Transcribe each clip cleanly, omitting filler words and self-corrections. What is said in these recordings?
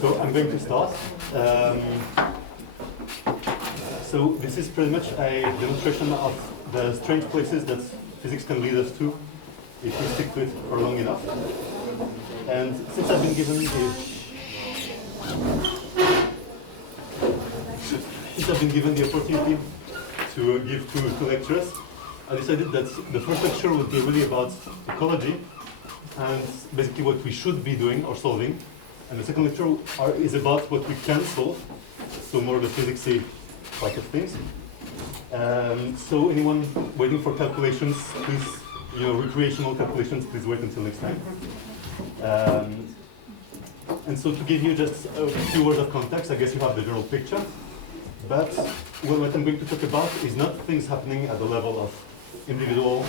So I'm going to start. So this is pretty much a demonstration of the strange places that physics can lead us to if we stick to it for long enough. And since I've been given the opportunity to give two lectures, I decided that the first lecture would be really about ecology and basically what we should be doing or solving. And the second lecture is about what we can solve, so more the physicsy part of things. So anyone waiting for calculations, please, recreational calculations, please wait until next time. And so to give you just a few words of context, I guess you have the general picture. But what I'm going to talk about is not things happening at the level of individual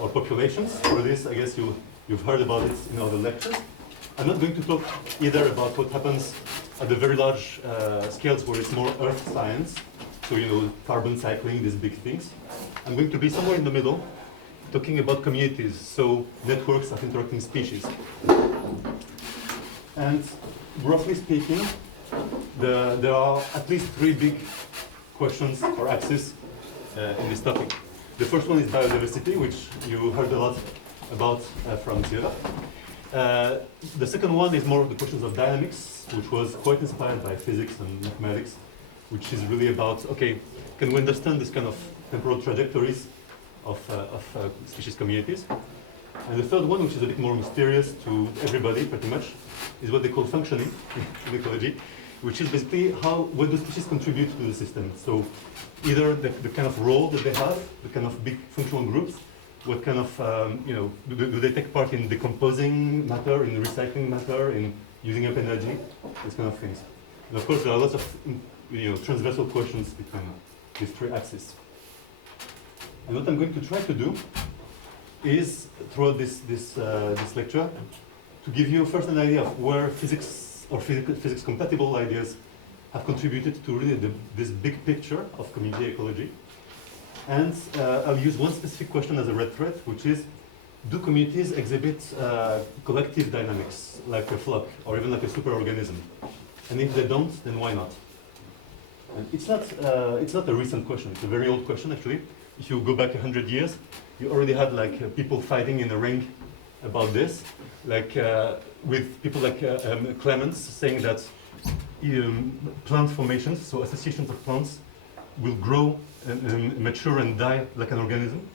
or populations. For this, I guess you've heard about it in other lectures. I'm not going to talk either about what happens at the very large scales where it's more earth science, so carbon cycling, these big things. I'm going to be somewhere in the middle, talking about communities, so networks of interacting species. And roughly speaking, there are at least three big questions or axes in this topic. The first one is biodiversity, which you heard a lot about from Sierra. The second one is more of the questions of dynamics, which was quite inspired by physics and mathematics, which is really about, okay, can we understand this kind of temporal trajectories of species communities? And the third one, which is a bit more mysterious to everybody, pretty much, is what they call functioning in ecology, which is basically what do species contribute to the system. So either the kind of role that they have, the kind of big functional groups, what kind of, do they take part in decomposing matter, in recycling matter, in using up energy, these kind of things. And of course, there are lots of transversal questions between these three axes. And what I'm going to try to do is, throughout this lecture, to give you first an idea of where physics or physics-compatible ideas have contributed to really this big picture of community ecology. And I'll use one specific question as a red thread, which is, do communities exhibit collective dynamics, like a flock, or even like a superorganism? And if they don't, then why not? And it's not a recent question, it's a very old question, actually. If you go back 100 years, you already had people fighting in a ring about this, with people like Clemens saying that plant formations, so associations of plants, will grow and mature and die like an organism.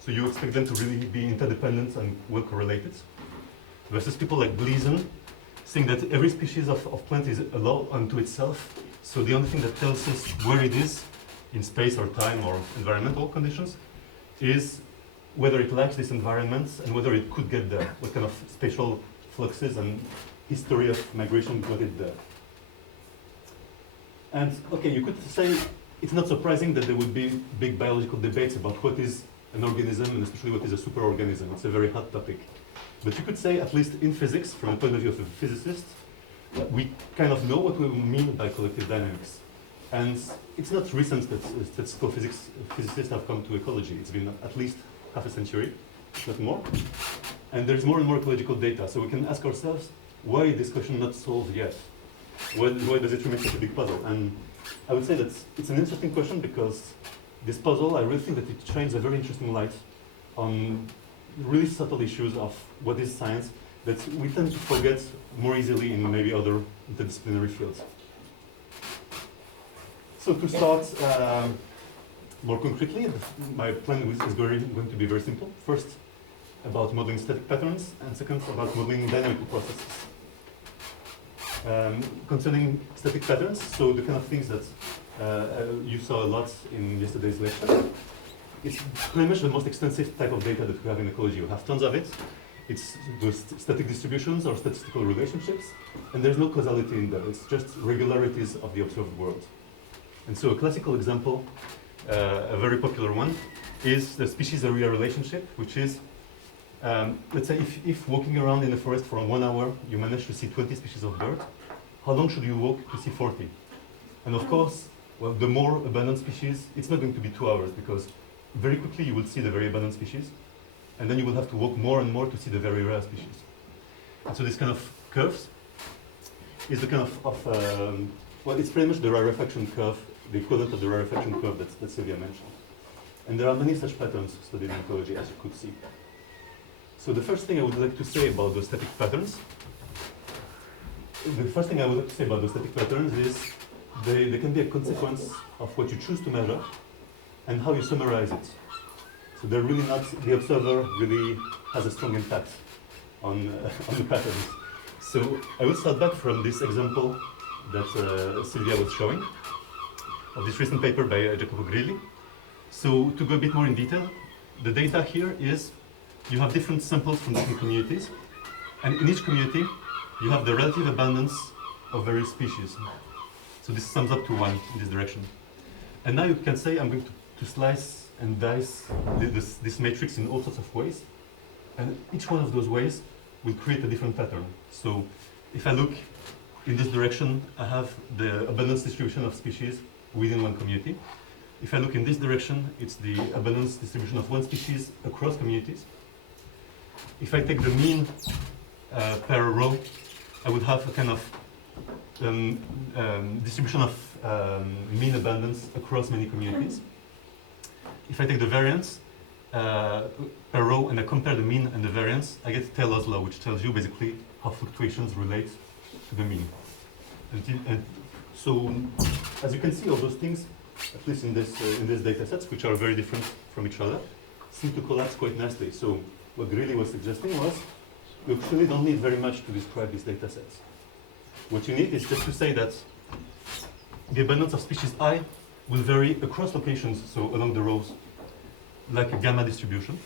So you expect them to really be interdependent and well correlated. Versus people like Gleason saying that every species of plant is a law unto itself. So the only thing that tells us where it is in space or time or environmental conditions is whether it likes this environment and whether it could get there, what kind of spatial fluxes and history of migration got it there. And okay, you could say it's not surprising that there would be big biological debates about what is an organism and especially what is a superorganism. It's a very hot topic. But you could say, at least in physics, from the point of view of a physicist, we kind of know what we mean by collective dynamics. And it's not recent that statistical physicists have come to ecology. It's been at least half a century, if not more. And there's more and more ecological data. So we can ask ourselves, why is this question not solved yet? Why does it remain such a big puzzle? And I would say that it's an interesting question because this puzzle, I really think that it shines a very interesting light on really subtle issues of what is science that we tend to forget more easily in maybe other interdisciplinary fields. So to start more concretely, my plan is going to be very simple. First, about modeling static patterns, and second, about modeling dynamical processes. Concerning static patterns, so the kind of things that you saw a lot in yesterday's lecture, it's pretty much the most extensive type of data that we have in ecology. We have tons of it. It's those static distributions or statistical relationships, and there's no causality in there. It's just regularities of the observed world. And so a classical example, a very popular one, is the species-area relationship, which is, let's say if walking around in the forest for 1 hour, you manage to see 20 species of bird, how long should you walk to see 40? And of course, well, the more abundant species, it's not going to be 2 hours, because very quickly you will see the very abundant species, and then you will have to walk more and more to see the very rare species. And so this kind of curves is the kind of well, it's pretty much the rarefaction curve, the equivalent of the rarefaction curve that Sylvia mentioned. And there are many such patterns studied in ecology, as you could see. So the first thing I would like to say about those static patterns, is they can be a consequence of what you choose to measure and how you summarize it. So they're really not, the observer really has a strong impact on the patterns. So I will start back from this example that Sylvia was showing, of this recent paper by Jacopo Grilli. So to go a bit more in detail, the data here is you have different samples from different communities, and in each community you have the relative abundance of various species. So this sums up to 1 in this direction. And now you can say I'm going to slice and dice this matrix in all sorts of ways, and each one of those ways will create a different pattern. So if I look in this direction, I have the abundance distribution of species within one community. If I look in this direction, it's the abundance distribution of one species across communities. If I take the mean per row, I would have a kind of distribution of mean abundance across many communities. If I take the variance per row and I compare the mean and the variance, I get Taylor's law, which tells you basically how fluctuations relate to the mean. And so, as you can see, all those things, at least in these data sets, which are very different from each other, seem to collapse quite nicely. So what Grilli was suggesting was, you actually don't need very much to describe these data sets. What you need is just to say that the abundance of species I will vary across locations, so along the rows, like a gamma distribution,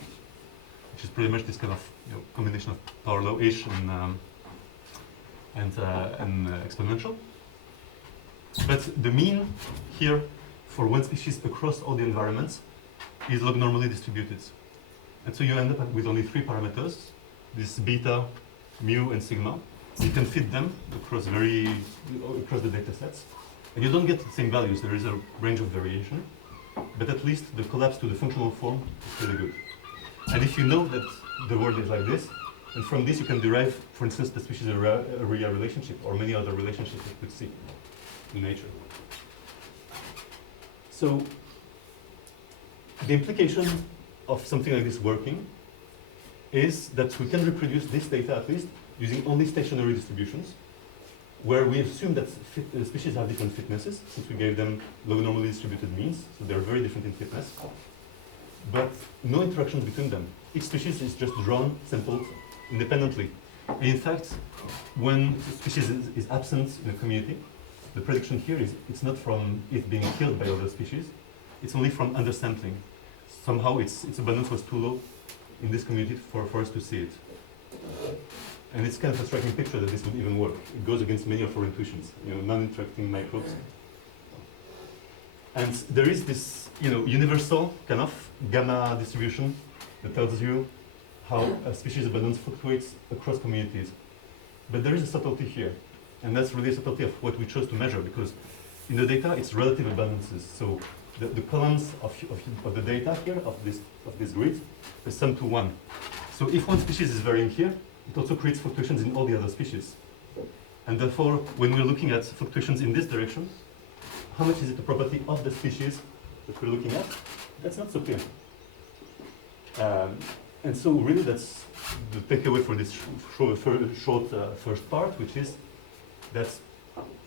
which is pretty much this kind of combination of power law-ish and exponential. But the mean here for one species across all the environments is log normally distributed. And so you end up with only 3 parameters, this beta, mu, and sigma. You can fit them across the data sets. And you don't get the same values, there is a range of variation, but at least the collapse to the functional form is really good. And if you know that the world is like this, and from this you can derive, for instance, the species area relationship, or many other relationships you could see in nature. So the implication of something like this working is that we can reproduce this data, at least, using only stationary distributions, where we assume that species have different fitnesses, since we gave them log normally distributed means, so they're very different in fitness, but no interactions between them. Each species is just drawn, sampled independently. And in fact, when a species is absent in a community, the prediction here is it's not from it being killed by other species, it's only from undersampling. Somehow its abundance was too low in this community for us to see it. And it's kind of a striking picture that this would even work. It goes against many of our intuitions, non-interacting microbes. And there is this, universal kind of gamma distribution that tells you how a species abundance fluctuates across communities. But there is a subtlety here, and that's really a subtlety of what we chose to measure, because in the data it's relative abundances. So the columns of the data here, of this grid, is summed to 1. So if one species is varying here, it also creates fluctuations in all the other species. And therefore, when we're looking at fluctuations in this direction, how much is it a property of the species that we're looking at? That's not so clear. And so really that's the takeaway for this short first part, which is that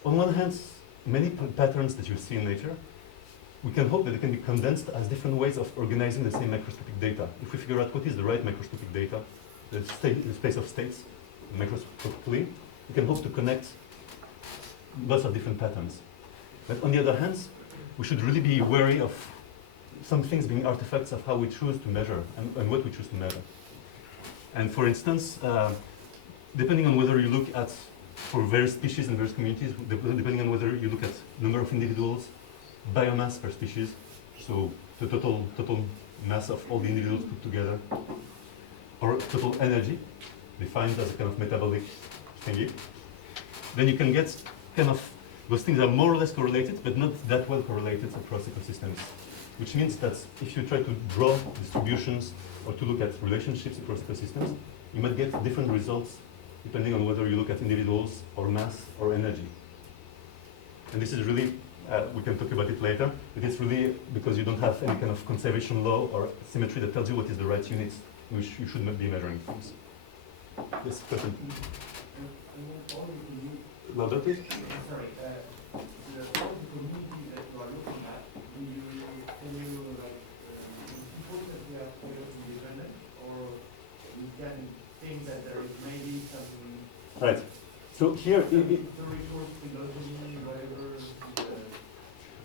on one hand, many patterns that you see in nature, we can hope that they can be condensed as different ways of organizing the same microscopic data. If we figure out what is the right microscopic data, the space of states, microscopically, we can hope to connect lots of different patterns. But on the other hand, we should really be wary of some things being artifacts of how we choose to measure and what we choose to measure. And for instance, depending on whether you look at, for various species and various communities, depending on whether you look at number of individuals, biomass per species, so the total mass of all the individuals put together, or total energy, defined as a kind of metabolic thingy, then you can get kind of, those things are more or less correlated, but not that well correlated across ecosystems. Which means that if you try to draw distributions or to look at relationships across ecosystems, you might get different results depending on whether you look at individuals or mass or energy. And this is really, we can talk about it later, but it's really because you don't have any kind of conservation law or symmetry that tells you what is the right unit which you should be measuring things. Yes, question. Louder, please. Sorry, the community that you are looking at, can you like suppose that we are independent, or you can think that there is maybe some Right. So here, resource philosophy,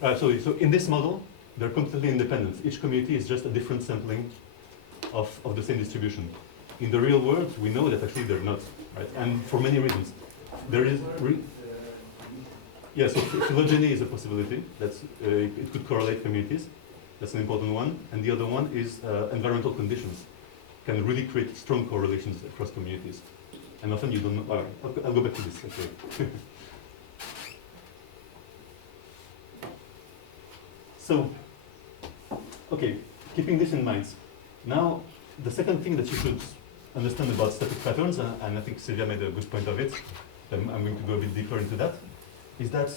whatever. so in this model, they're completely independent. Each community is just a different sampling of the same distribution. In the real world, we know that actually they're not, right? And for many reasons. There is, so phylogeny is a possibility. That's, it could correlate communities. That's an important one. And the other one is environmental conditions can really create strong correlations across communities. And often you don't know. I'll go back to this actually. So, okay, keeping this in mind. Now, the second thing that you should understand about static patterns, and I think Sylvia made a good point of it, I'm going to go a bit deeper into that, is that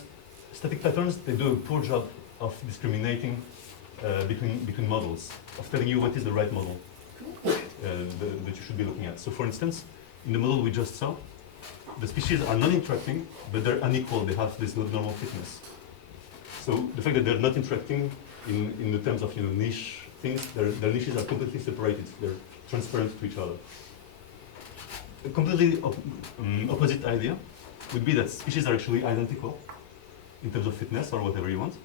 static patterns, they do a poor job of discriminating between models, of telling you what is the right model that you should be looking at. So for instance, in the model we just saw, the species are non-interacting, but they're unequal, they have this normal fitness. So the fact that they're not interacting in the terms of niche things, their niches are completely separated, they're transparent to each other. A completely opposite idea would be that species are actually identical in terms of fitness or whatever you want,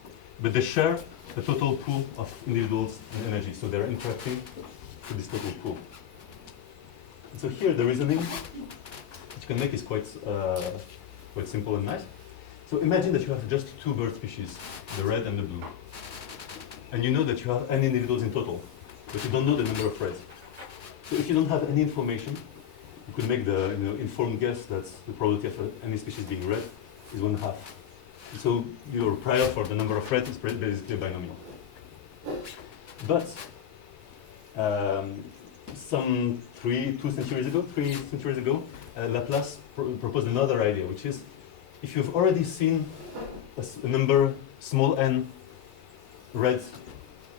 but they share a total pool of individuals and energy, so they're interacting with this total pool. And so here the reasoning that you can make is quite simple and nice. So imagine that you have just two bird species, the red and the blue, and you know that you have n individuals in total, but you don't know the number of reds. So if you don't have any information, you could make the informed guess that the probability of any species being red is 1/2. So your prior for the number of reds is basically binomial. But three centuries ago, Laplace proposed another idea, which is if you've already seen a number small n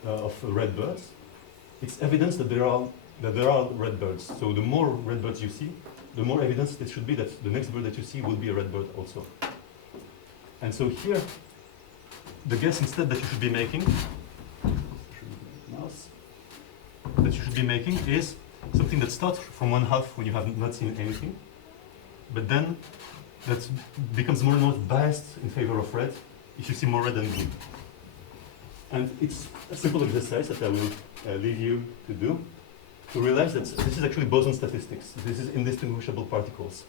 of red birds, it's evidence that there are red birds. So the more red birds you see, the more evidence there should be that the next bird that you see will be a red bird also. And so here, the guess instead that you should be making, is something that starts from 1/2 when you have not seen anything, but then that becomes more and more biased in favor of red if you see more red than blue. And it's a simple exercise that I will leave you to do, to realize that this is actually boson statistics. This is indistinguishable particles.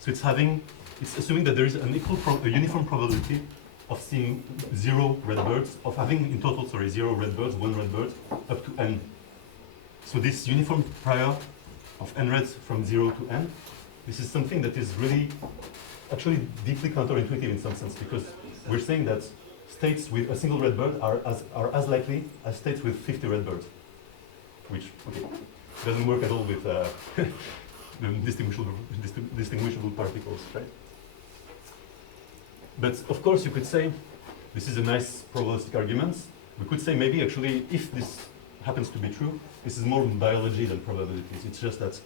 So it's assuming that there is a uniform probability of seeing 0 red birds, of having in total, 0 red birds, 1 red bird, up to n. So this uniform prior of n reds from 0 to n, this is something that is really actually deeply counterintuitive in some sense, because we're saying that states with a single red bird are as likely as states with 50 red birds, which doesn't work at all with the distinguishable particles, right? But of course you could say, this is a nice probabilistic argument. We could say maybe actually if this happens to be true, this is more biology than probabilities. It's just that,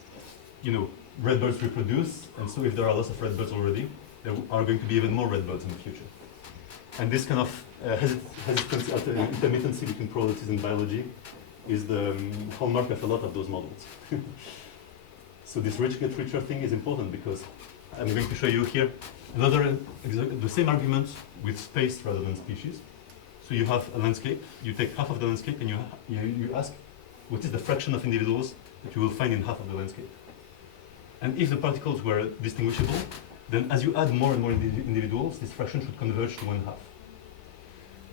red birds reproduce, and so if there are lots of red birds already, there are going to be even more red birds in the future. And this kind of hesitancy, intermittency between probabilities and biology is the hallmark of a lot of those models. So this rich get richer thing is important because I'm going to show you here the same argument with space rather than species. So you have a landscape, you take half of the landscape and you ask, what is the fraction of individuals that you will find in half of the landscape? And if the particles were distinguishable, then as you add more and more individuals, this fraction should converge to 1/2.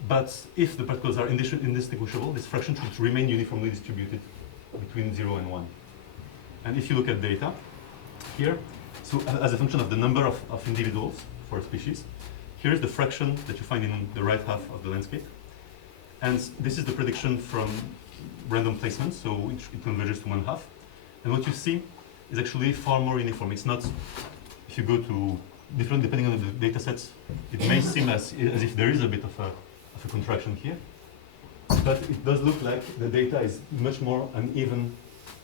But if the particles are indistinguishable, this fraction should remain uniformly distributed between 0 and 1. And if you look at data here, so as a function of the number of individuals for a species, here is the fraction that you find in the right half of the landscape. And this is the prediction from random placement, so it converges to 1/2. And what you see is actually far more uniform. It's not, if you go to different, depending on the data sets, it may seem as if there is a bit of a contraction here, but it does look like the data is much more uneven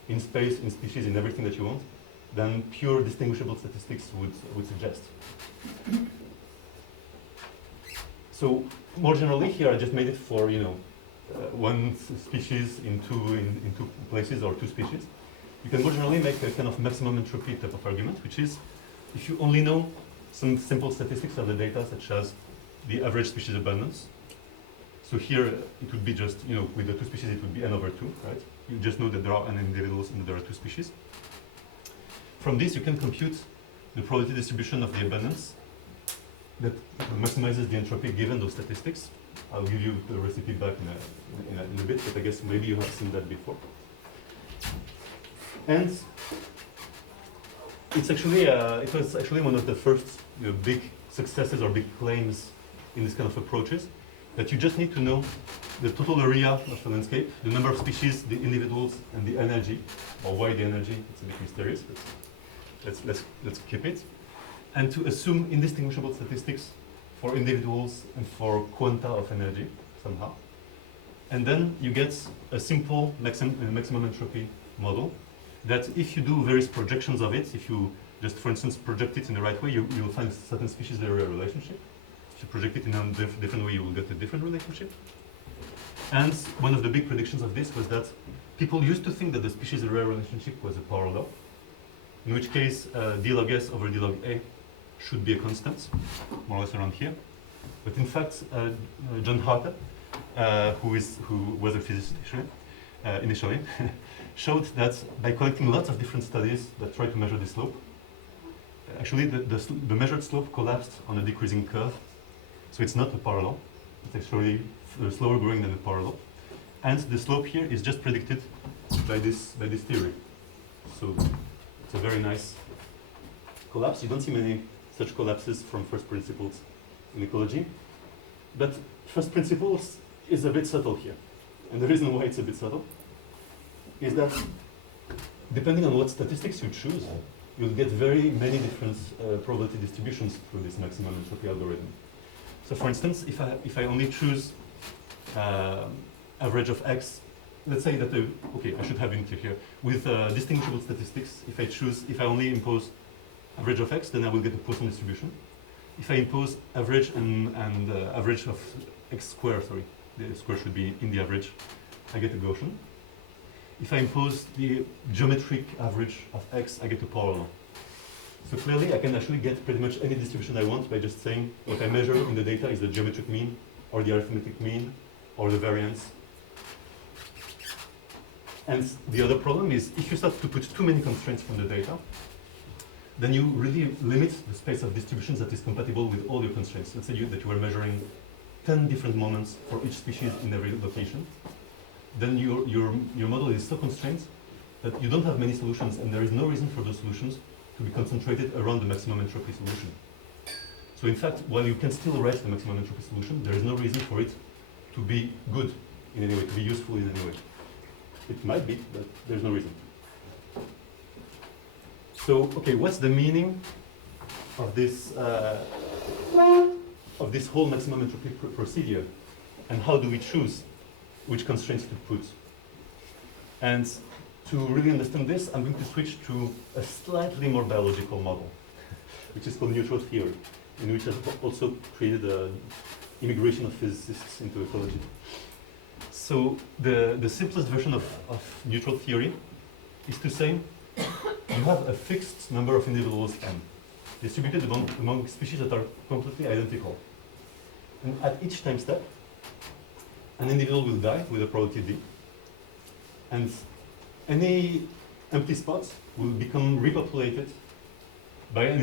in space, in species, in everything that you want, than pure distinguishable statistics would suggest. So more generally, here I just made it for one species in two places or two species. You can more generally make a kind of maximum entropy type of argument, which is if you only know some simple statistics of the data, such as the average species abundance. So here it would be just, with the two species it would be n over 2, right? You just know that there are n individuals and there are two species. From this you can compute the probability distribution of the abundance that maximizes the entropy given those statistics. I'll give you the recipe back in a bit, but I guess maybe you have seen that before. And it's actually, it was actually one of the first big successes or big claims in this kind of approaches, that you just need to know the total area of the landscape, the number of species, the individuals, and the energy, or why the energy. It's a bit mysterious, but let's keep it. And to assume indistinguishable statistics for individuals and for quanta of energy, somehow. And then you get a simple maximum entropy model that if you do various projections of it, if you just, for instance, project it in the right way, you will find certain species area relationship. If you project it in a different way, you will get a different relationship. And one of the big predictions of this was that people used to think that the species area relationship was a power law, in which case d log s over d log a should be a constant, more or less around here. But in fact, John Harter, who was a physicist initially, showed that by collecting lots of different studies that try to measure the slope, actually the measured slope collapsed on a decreasing curve. So it's not a power law. It's actually slower growing than the power law. And the slope here is just predicted by this theory. So it's a very nice collapse. You don't see many such collapses from first principles in ecology. But first principles is a bit subtle here. And the reason why it's a bit subtle is that depending on what statistics you choose, you'll get very many different probability distributions through this maximum entropy algorithm. So for instance, if I only choose average of x, let's say that, okay, I should have been clear here. With distinguishable statistics, if I only impose average of x, then I will get a Poisson distribution. If I impose average and average of x squared, sorry, the square should be in the average, I get a Gaussian. If I impose the geometric average of x, I get a power law. So clearly, I can actually get pretty much any distribution I want by just saying what I measure in the data is the geometric mean, or the arithmetic mean, or the variance. And the other problem is, if you start to put too many constraints from the data, then you really limit the space of distributions that is compatible with all your constraints. Let's say that you are measuring 10 different moments for each species in every location. Then your model is so constrained that you don't have many solutions, and there is no reason for those solutions to be concentrated around the maximum entropy solution. So in fact, while you can still write the maximum entropy solution, there is no reason for it to be good in any way, to be useful in any way. It might be, but there's no reason. So, okay, what's the meaning of this whole maximum entropy procedure, and how do we choose which constraints to put? And to really understand this, I'm going to switch to a slightly more biological model, which is called neutral theory, in which I've also created an immigration of physicists into ecology. So the simplest version of neutral theory is to say you have a fixed number of individuals n, distributed among species that are completely identical. And at each time step, an individual will die with a probability d, and any empty spots will become repopulated by an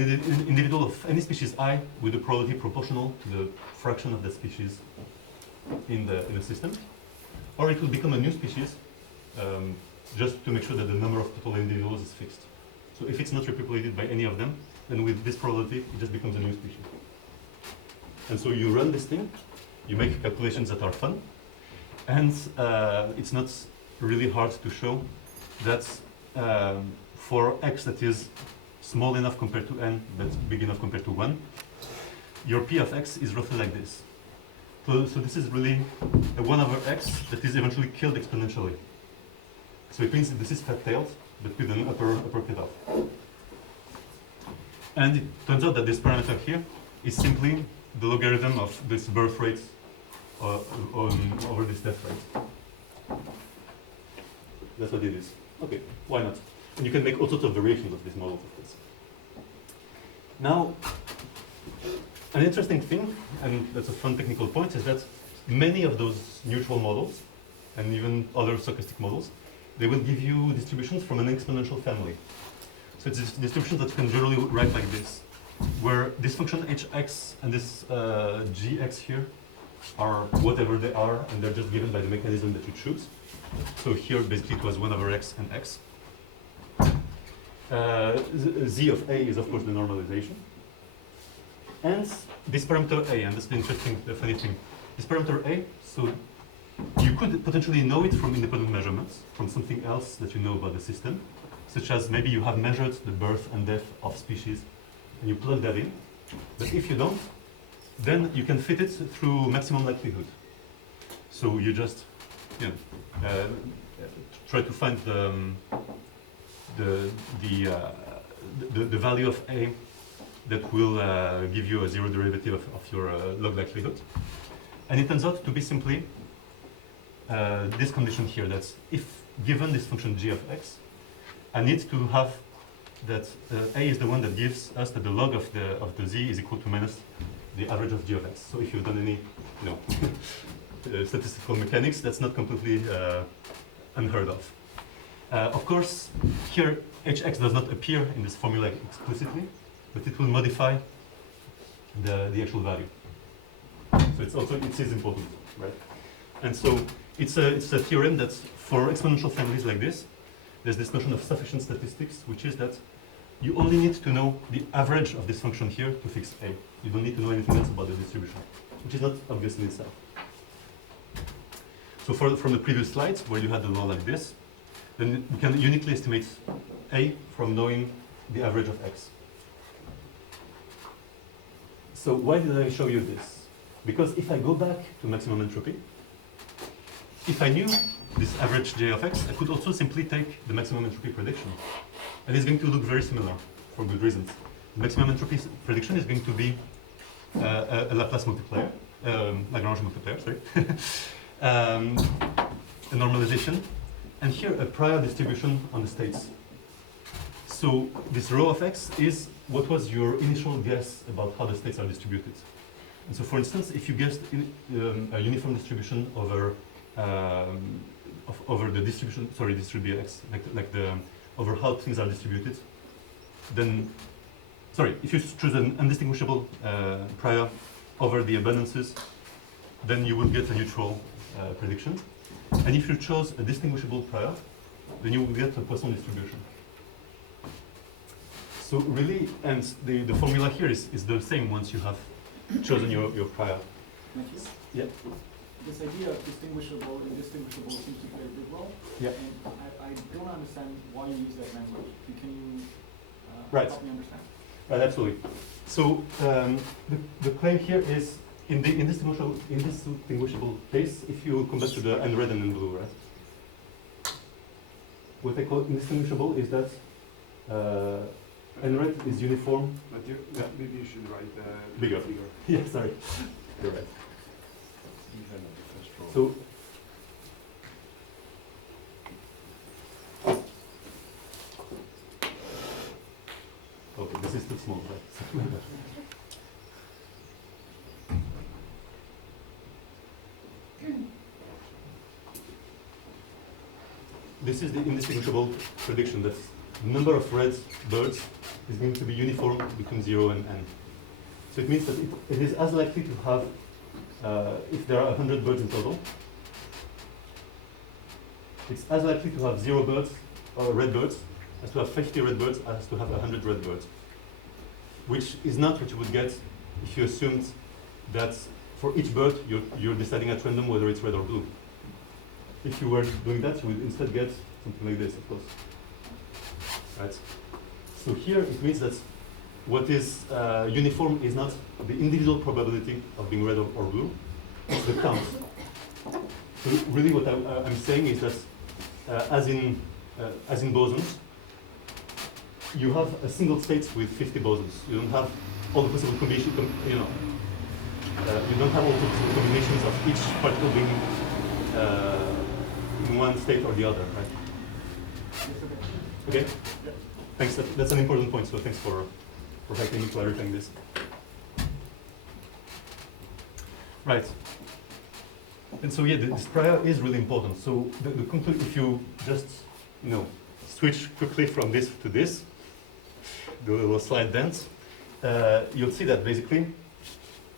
individual of any species I with a probability proportional to the fraction of the species in the system. Or it will become a new species, just to make sure that the number of total individuals is fixed. So if it's not repopulated by any of them, then with this probability, it just becomes a new species. And so you run this thing, you make calculations that are fun, and it's not really hard to show that for x that is small enough compared to n, but big enough compared to 1, your p of x is roughly like this. So this is really a 1 over x that is eventually killed exponentially. So it means that this is fat-tailed, but with an upper cutoff. And it turns out that this parameter here is simply the logarithm of this birth rate over this death rate. That's what it is. Okay, why not? And you can make all sorts of variations of this model, of course. Now, an interesting thing, and that's a fun technical point, is that many of those neutral models, and even other stochastic models, they will give you distributions from an exponential family. So it's distributions that you can generally write like this, where this function hx and this gx here are whatever they are, and they're just given by the mechanism that you choose. So here, basically, it was 1 over x and x. Z of a is, of course, the normalization. And this parameter a, and that's the funny thing. This parameter a, so you could potentially know it from independent measurements, from something else that you know about the system, such as maybe you have measured the birth and death of species, and you plug that in. But if you don't, then you can fit it through maximum likelihood. So you just, try to find the value of a that will give you a zero derivative of your log likelihood. And it turns out to be simply this condition here, that if given this function g of x, I need to have that a is the one that gives us that the log of the z is equal to minus the average of g of x. So if you've done any statistical mechanics, that's not completely unheard of. Of course, here hx does not appear in this formula explicitly, but it will modify the actual value. So it is important, right? And so it's a theorem that for exponential families like this, there's this notion of sufficient statistics, which is that you only need to know the average of this function here to fix a. You don't need to know anything else about the distribution, which is not obvious in itself. So from the previous slides, where you had the law like this, then we can uniquely estimate a from knowing the average of x. So why did I show you this? Because if I go back to maximum entropy, if I knew this average j of x, I could also simply take the maximum entropy prediction. And it's going to look very similar for good reasons. The maximum entropy prediction is going to be a Laplace multiplier, Lagrange multiplier, sorry, a normalization, and here a prior distribution on the states. So this rho of x is what was your initial guess about how the states are distributed. And so, for instance, if you guessed a uniform distribution over over the distribution, sorry, distribute x, like the over how things are distributed, then, sorry, if you choose an undistinguishable prior over the abundances, then you will get a neutral prediction. And if you chose a distinguishable prior, then you will get a Poisson distribution. So really, and the formula here is the same once you have chosen your prior. Matthieu? Yeah. This idea of distinguishable and indistinguishable seems to play a big role. Yeah. And I don't understand why you use that language. Can you Right. help me understand? Right, absolutely. So the claim here is in the indistinguishable case, if you come back to the n red and n blue, right? What I call indistinguishable is that n red is uniform. But maybe you should write Bigger. Yeah, sorry. You're right. So okay, this is too small, right? This is the indistinguishable prediction that the number of red birds is going to be uniform between 0 and n. So it means that it is as likely to have, if there are 100 birds in total, it's as likely to have 0 birds or red birds as to have 50 red birds as to have 100 red birds, which is not what you would get if you assumed that for each bird you're deciding at random whether it's red or blue. If you were doing that, you would instead get something like this, of course. right? So here it means that what is uniform is not the individual probability of being red or blue, it's the count. So really what I'm saying is that as in bosons, you have a single state with 50 bosons. You don't have all the possible combinations, you don't have all the possible combinations of each particle being in one state or the other, right? Okay? Yeah. Thanks, that's an important point, so thanks for helping me clarifying this. Right. And so yeah, this prior is really important. So the conclusion, if you just, switch quickly from this to this, the little slide dance, you'll see that basically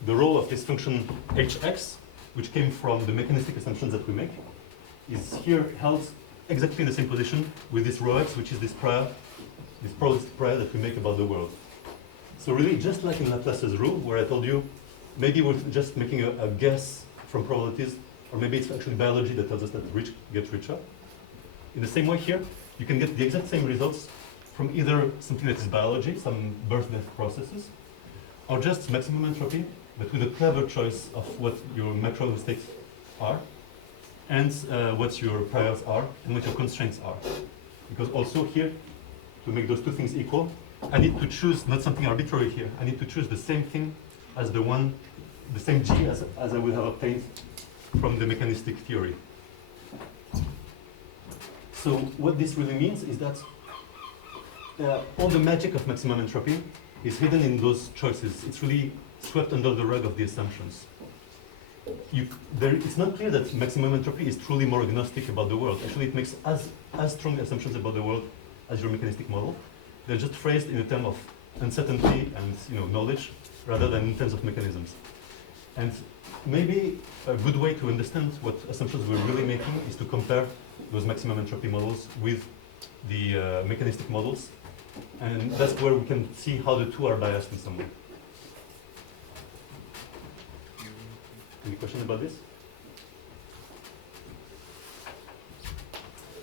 the role of this function hx, which came from the mechanistic assumptions that we make, is here held exactly in the same position with this rho x, which is this probabilistic prior that we make about the world. So really, just like in Laplace's rule, where I told you, maybe we're just making a guess from probabilities, or maybe it's actually biology that tells us that the rich get richer. In the same way here, you can get the exact same results from either something that is biology, some birth-death processes, or just maximum entropy, but with a clever choice of what your macro states are, and what your priors are, and what your constraints are. Because also here, to make those two things equal, I need to choose not something arbitrary here. I need to choose the same thing as the same G as I would have obtained from the mechanistic theory. So what this really means is that all the magic of maximum entropy is hidden in those choices. It's really swept under the rug of the assumptions. It's not clear that maximum entropy is truly more agnostic about the world. Actually, it makes as strong assumptions about the world as your mechanistic model. They're just phrased in a term of uncertainty and knowledge, rather than in terms of mechanisms. And maybe a good way to understand what assumptions we're really making is to compare those maximum entropy models with the mechanistic models. And that's where we can see how the two are biased in some way. Any question about this?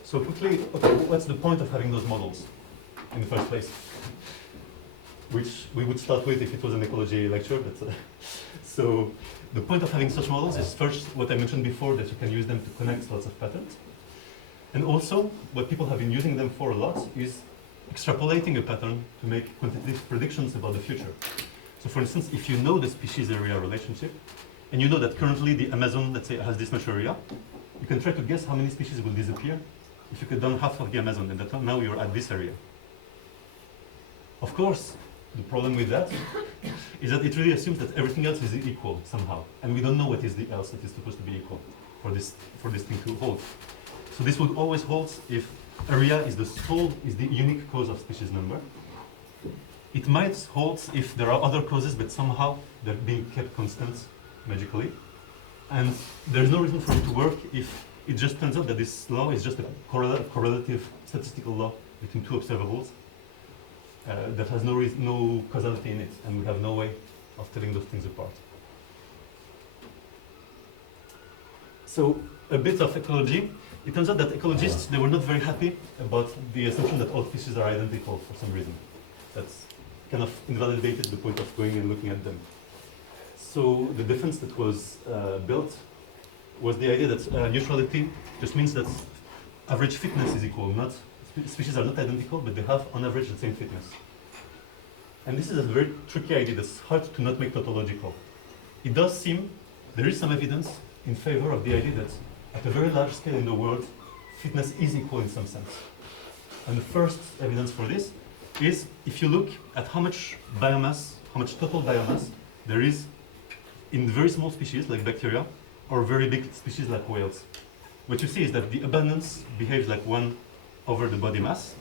So quickly, okay, what's the point of having those models in the first place? Which we would start with if it was an ecology lecture. But, so the point of having such models is first what I mentioned before, that you can use them to connect lots of patterns. And also, what people have been using them for a lot is extrapolating a pattern to make quantitative predictions about the future. So for instance, if you know the species area relationship, and you know that currently the Amazon, let's say, has this much area, you can try to guess how many species will disappear if you cut down half of the Amazon, and that now you're at this area. Of course, the problem with that is that it really assumes that everything else is equal somehow, and we don't know what is the else that is supposed to be equal for this thing to hold. So this would always hold if area is the unique cause of species number. It might hold if there are other causes, but somehow they're being kept constant magically. And there's no reason for it to work if it just turns out that this law is just a correlative statistical law between two observables that has no causality in it, and we have no way of telling those things apart. So a bit of ecology. It turns out that ecologists, they were not very happy about the assumption that all species are identical for some reason. That's kind of invalidated the point of going and looking at them. So the defense that was built was the idea that neutrality just means that average fitness is equal. Species are not identical, but they have on average the same fitness. And this is a very tricky idea that's hard to not make tautological. It does seem there is some evidence in favor of the idea that at a very large scale in the world, fitness is equal in some sense. And the first evidence for this is if you look at how much biomass, how much total biomass there is in very small species like bacteria or very big species like whales. What you see is that the abundance behaves like 1 over the body mass,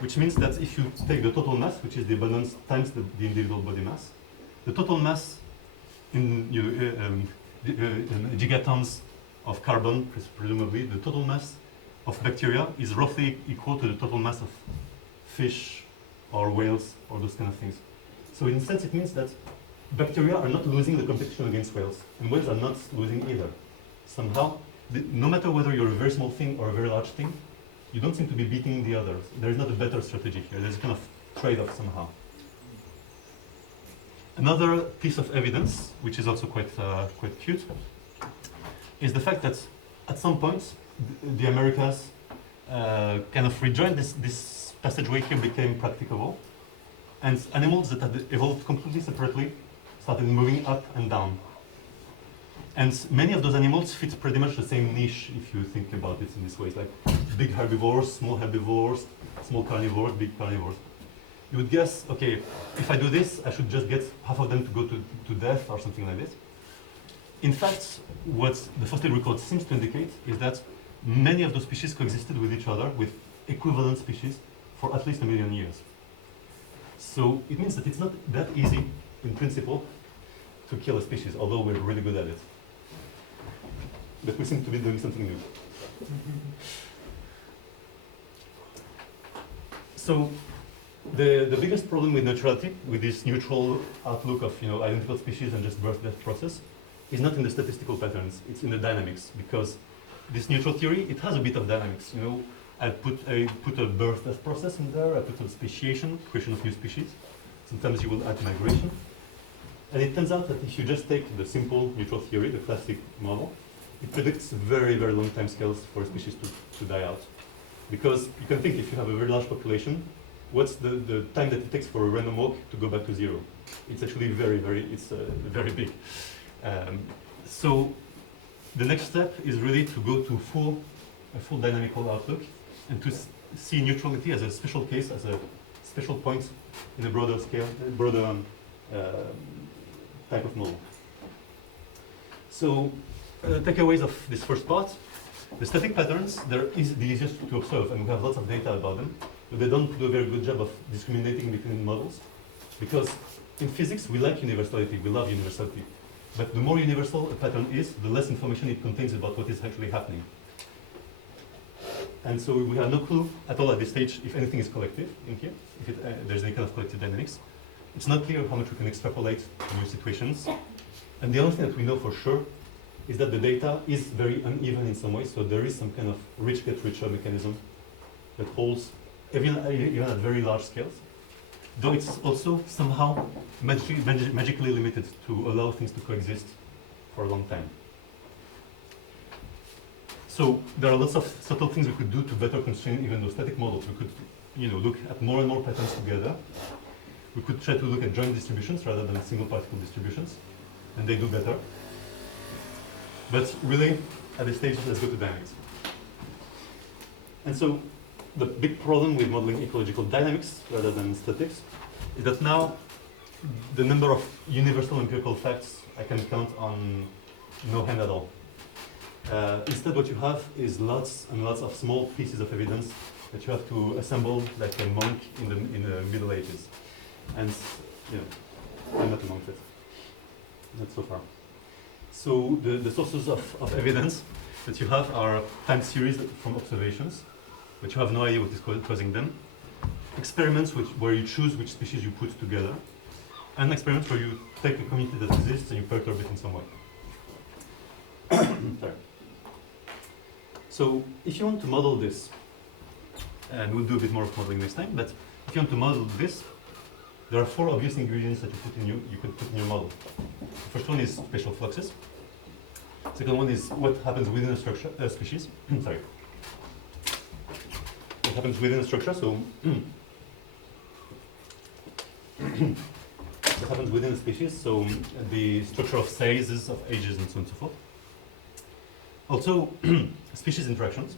which means that if you take the total mass, which is the abundance times the individual body mass, the total mass in gigatons of carbon, presumably, the total mass of bacteria is roughly equal to the total mass of fish or whales or those kind of things. So in a sense, it means that bacteria are not losing the competition against whales, and whales are not losing either. Somehow, no matter whether you're a very small thing or a very large thing, you don't seem to be beating the others. There is not a better strategy here. There's a kind of trade-off somehow. Another piece of evidence, which is also quite cute, is the fact that at some point the Americas kind of rejoined this passageway here, became practicable, and animals that had evolved completely separately started moving up and down. And many of those animals fit pretty much the same niche if you think about it in this way. It's like big herbivores, small carnivores, big carnivores. You would guess, okay, if I do this, I should just get half of them to go to death or something like this. In fact, what the fossil record seems to indicate is that many of those species coexisted with each other, with equivalent species, for at least 1 million years. So it means that it's not that easy, in principle, to kill a species, although we're really good at it. But we seem to be doing something new. So the biggest problem with neutrality, with this neutral outlook of identical species and just birth-death process, is not in the statistical patterns, it's in the dynamics. Because this neutral theory, it has a bit of dynamics. I put a birth-death process in there, I put some speciation, creation of new species. Sometimes you will add migration. And it turns out that if you just take the simple neutral theory, the classic model, it predicts very, very long time scales for a species to die out. Because you can think, if you have a very large population, what's the time that it takes for a random walk to go back to zero? It's actually very big. So the next step is really to go to a full dynamical outlook and to see neutrality as a special case, as a special point in a broader scale, type of model. So takeaways of this first part. The static patterns, they're the easiest to observe, and we have lots of data about them, but they don't do a very good job of discriminating between models, because in physics we like universality, we love universality, but the more universal a pattern is, the less information it contains about what is actually happening. And so we have no clue at all at this stage if anything is collective in here, if there's any kind of collective dynamics. It's not clear how much we can extrapolate to new situations. And the only thing that we know for sure is that the data is very uneven in some ways, so there is some kind of rich get richer mechanism that holds even at very large scales, though it's also somehow magically limited to allow things to coexist for a long time. So there are lots of subtle things we could do to better constrain even those static models. We could look at more and more patterns together. We could try to look at joint distributions rather than single particle distributions, and they do better. But really, at this stage, let's go to dynamics. And so the big problem with modeling ecological dynamics rather than statics is that now the number of universal empirical facts I can count on no hand at all. Instead, what you have is lots and lots of small pieces of evidence that you have to assemble like a monk in the Middle Ages. And I'm not among it, not so far. So the sources of evidence that you have are time series from observations, but you have no idea what is causing them. Experiments where you choose which species you put together, and experiments where you take a community that exists and you perturb it in some way. Sorry. So if you want to model this, and we'll do a bit more of modeling next time, but if you want to model this, there are 4 obvious ingredients that you could put in your model. The first one is spatial fluxes. Second one is what happens within a structure, species. Sorry. What happens within a structure? So what happens within a species? So the structure of sizes, of ages, and so on and so forth. Also, species interactions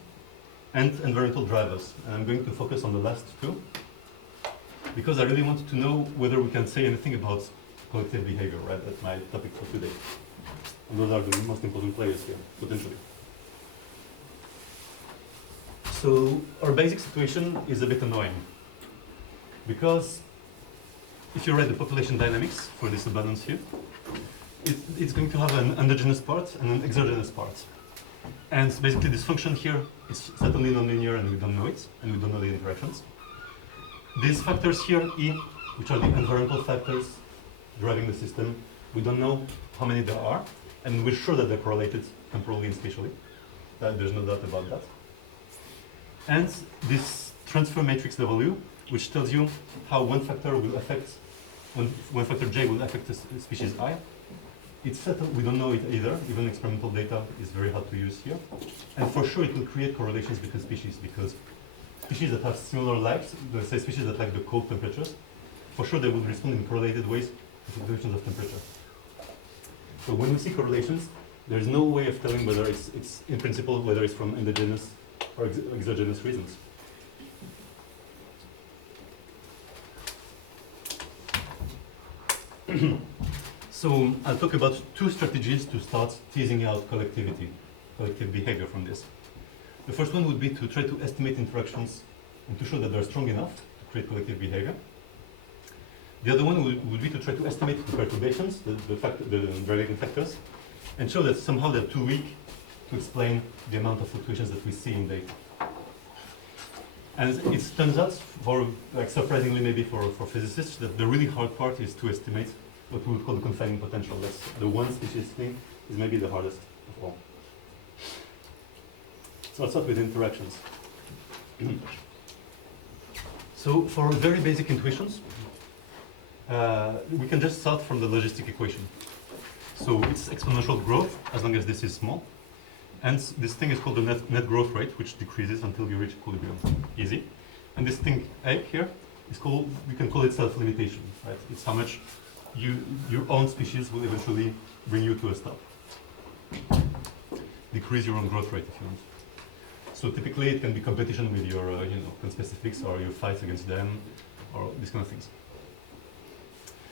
and environmental drivers. And I'm going to focus on the last 2. Because I really wanted to know whether we can say anything about collective behavior, right? That's my topic for today. And those are the most important players here, potentially. So our basic situation is a bit annoying. Because if you read the population dynamics for this abundance here, it's going to have an endogenous part and an exogenous part. And basically this function here is certainly nonlinear and we don't know it, and we don't know the interactions. These factors here, E, which are the environmental factors driving the system, we don't know how many there are, and we're sure that they're correlated temporally and spatially. There's no doubt about that. and this transfer matrix W, which tells you how one factor will affect, one factor J will affect the species I. It's settled, we don't know it either, even experimental data is very hard to use here. And for sure it will create correlations between species, because species that have similar lives, let's say species that like the cold temperatures, for sure they will respond in correlated ways to fluctuations of temperature. So when we see correlations, there's no way of telling whether it's in principle, whether it's from endogenous or exogenous reasons. So I'll talk about two strategies to start teasing out collective behavior from this. The first one would be to try to estimate interactions and to show that they're strong enough to create collective behavior. The other one would be to try to estimate the perturbations, the relating factors, and show that somehow they're too weak to explain the amount of fluctuations that we see in data. And it turns out, for like surprisingly maybe for physicists, that the really hard part is to estimate what we would call the confining potential. That's the one species thing is maybe the hardest of all. So I'll start with interactions. So for very basic intuitions, we can just start from the logistic equation. So it's exponential growth as long as this is small. And this thing is called the net growth rate, which decreases until you reach equilibrium. Easy. And this thing A here is called, we can call it self-limitation, right? It's how much your own species will eventually bring you to a stop. Decrease your own growth rate if you want. So typically it can be competition with your conspecifics or your fights against them or these kind of things.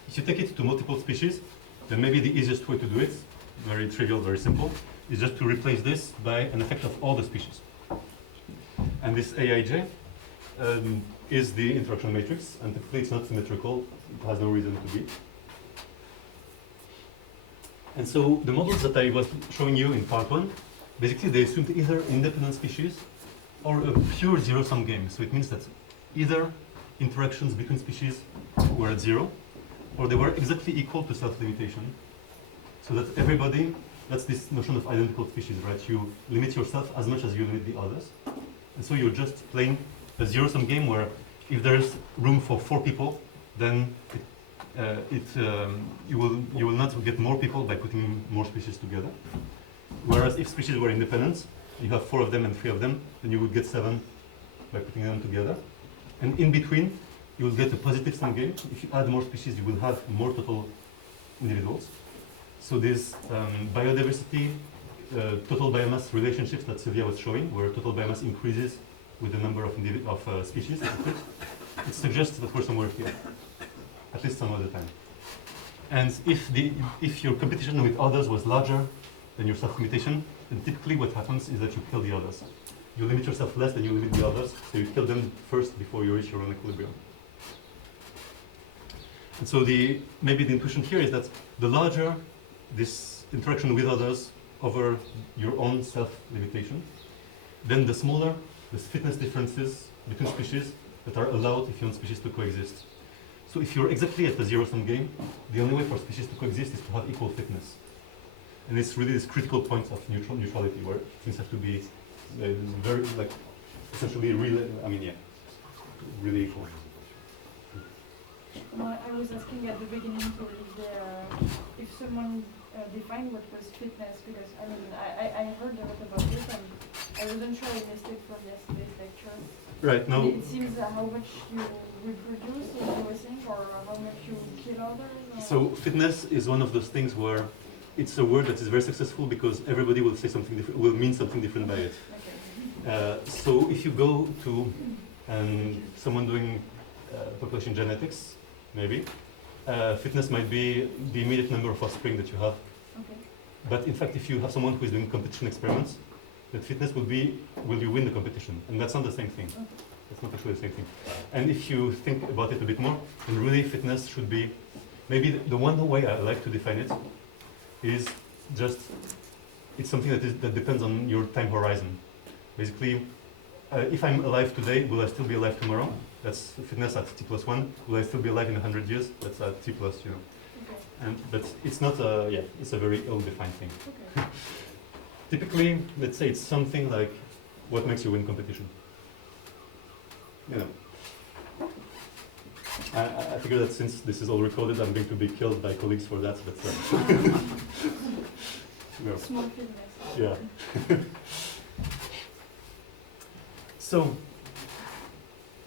If you take it to multiple species, then maybe the easiest way to do it, very trivial, very simple, is just to replace this by an effect of all the species. And this Aij is the interaction matrix, and typically it's not symmetrical, it has no reason to be. And so the models that I was showing you in part one, basically they assumed either independent species or a pure zero-sum game. So it means that either interactions between species were at zero, or they were exactly equal to self-limitation. So that everybody, that's this notion of identical species, right? You limit yourself as much as you limit the others. And so you're just playing a zero-sum game where if there's room for 4 people, then you will not get more people by putting more species together. Whereas if species were independent, you have 4 of them and 3 of them, then you would get 7 by putting them together. And in between, you will get a positive sum game. If you add more species, you will have more total individuals. So this biodiversity, total biomass relationships that Sylvia was showing, where total biomass increases with the number of species, it suggests that we're somewhere here, at least some of the time. And if your competition with others was larger than your self-limitation, then typically what happens is that you kill the others. You limit yourself less than you limit the others, so you kill them first before you reach your own equilibrium. And so maybe the intuition here is that the larger this interaction with others over your own self-limitation, then the smaller the fitness differences between species that are allowed if you want species to coexist. So if you're exactly at the zero-sum game, the only way for species to coexist is to have equal fitness. And it's really this critical point of neutrality where things have to be very, essentially really, really equal. Well, I was asking at the beginning to if someone defined what was fitness, because I heard a lot about this and I wasn't sure I missed it from yesterday's lecture. Right, now. It seems how much you reproduce, as you were saying, or how much you kill others? So fitness is one of those things where it's a word that is very successful because everybody will say something different, will mean something different by it. Okay. So if you go to someone doing population genetics, maybe, fitness might be the immediate number of offspring that you have. Okay. But in fact, if you have someone who is doing competition experiments, that fitness will be, will you win the competition? And that's not the same thing. Okay. That's not actually the same thing. And if you think about it a bit more, then really fitness should be, maybe the one way I like to define it is just, it's something that depends on your time horizon. Basically, if I'm alive today, will I still be alive tomorrow? That's fitness at t+1. Will I still be alive in 100 years? That's at t+, Okay. But it's not it's a very ill-defined thing. Okay. Typically, let's say it's something like what makes you win competition. you know. I figure that since this is all recorded, I'm going to be killed by colleagues for that, but no. Small fitness. Yeah. So,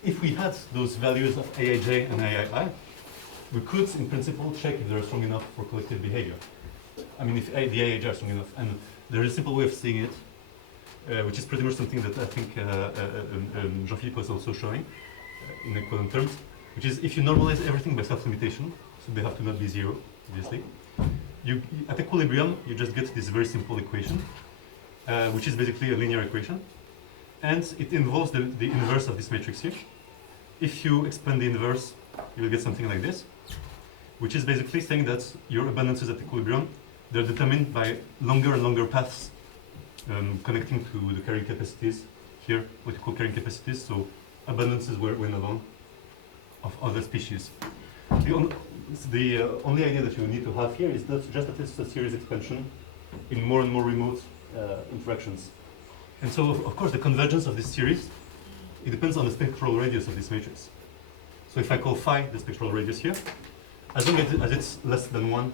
if we had those values of Aij and Aii, we could, in principle, check if they're strong enough for collective behavior. I mean, if the Aij are strong enough. And there is a simple way of seeing it, which is pretty much something that I think Jean-Philippe was also showing in equivalent terms, which is if you normalize everything by self-limitation, so they have to not be zero, obviously, at equilibrium, you just get this very simple equation, which is basically a linear equation. And it involves the inverse of this matrix here. If you expand the inverse, you will get something like this, which is basically saying that your abundances at equilibrium, they're determined by longer and longer paths connecting to the carrying capacities here, what you call carrying capacities, so abundances when alone of other species. The only idea that you need to have here is that just that it's a series expansion in more and more remote interactions. And so, of course, the convergence of this series, it depends on the spectral radius of this matrix. So if I call phi the spectral radius here, as long as it's less than 1,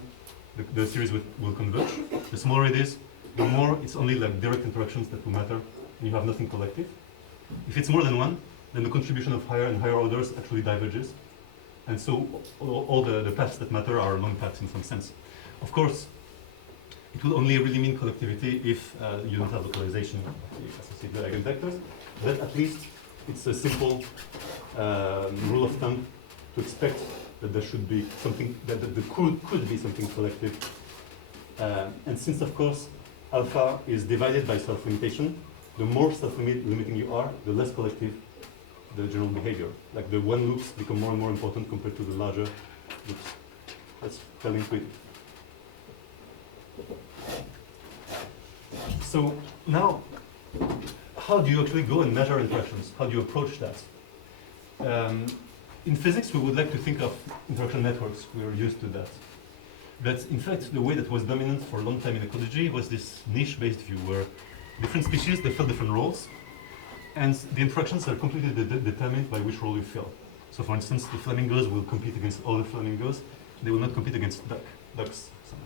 the series will converge. The smaller it is, the more it's only like direct interactions that will matter, and you have nothing collective. If it's more than 1, then the contribution of higher and higher orders actually diverges. And so all the paths that matter are long paths in some sense. Of course, it will only really mean collectivity if you don't have localization of the associated eigenvectors. But at least it's a simple rule of thumb to expect that there should be something, that there could be something collective. And since, of course, alpha is divided by self-limitation, the more self-limiting you are, the less collective the general behavior. Like the one loops become more and more important compared to the larger loops. That's fairly intuitive. So now, how do you actually go and measure interactions? How do you approach that? In physics, we would like to think of interaction networks. We are used to that. But in fact, the way that was dominant for a long time in ecology was this niche-based view, where different species, they fill different roles, and the interactions are completely determined by which role you fill. So for instance, the flamingos will compete against other flamingos. They will not compete against ducks so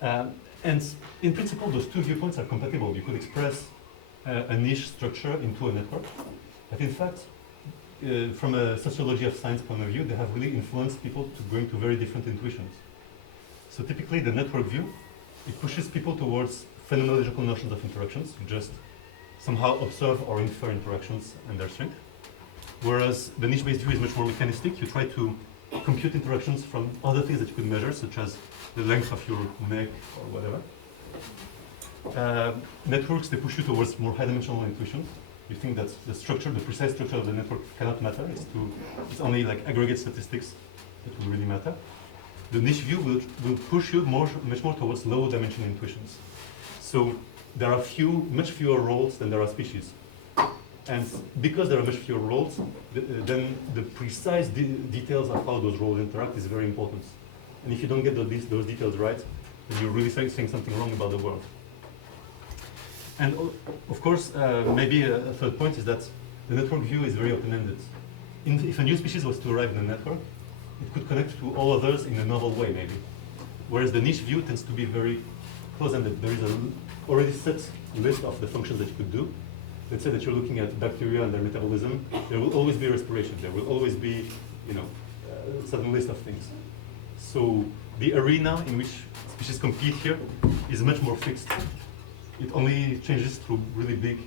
much. And in principle, those two viewpoints are compatible. You could express a niche structure into a network. But in fact, from a sociology of science point of view, they have really influenced people to go into very different intuitions. So typically, the network view, it pushes people towards phenomenological notions of interactions. You just somehow observe or infer interactions and their strength. Whereas the niche-based view is much more mechanistic. You try to compute interactions from other things that you could measure, such as the length of your neck or whatever. Networks, they push you towards more high-dimensional intuitions. You think that the structure, the precise structure of the network cannot matter. It's only like aggregate statistics that will really matter. The niche view will push you much more towards low-dimensional intuitions. So there are much fewer roles than there are species. And because there are much fewer roles, then the precise details of how those roles interact is very important. And if you don't get those details right, then you're really saying something wrong about the world. And of course, maybe a third point is that the network view is very open-ended. If a new species was to arrive in a network, it could connect to all others in a novel way, maybe. Whereas the niche view tends to be very close-ended. There is an already set list of the functions that you could do. Let's say that you're looking at bacteria and their metabolism. There will always be respiration. There will always be, a certain list of things. So the arena in which species compete here is much more fixed. It only changes through really big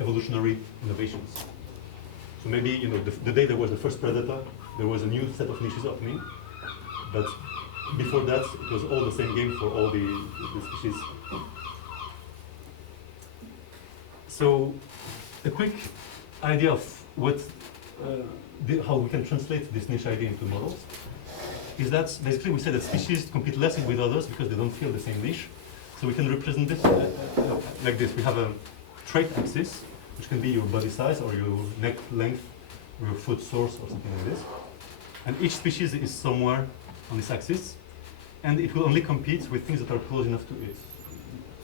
evolutionary innovations. So maybe the day there was the first predator, there was a new set of niches opening, but before that it was all the same game for all the species. So a quick idea of how we can translate this niche idea into models is that basically we say that species compete less with others because they don't feel the same niche. So we can represent this like this. We have a trait axis, which can be your body size or your neck length or your foot source or something like this. And each species is somewhere on this axis, and it will only compete with things that are close enough to it.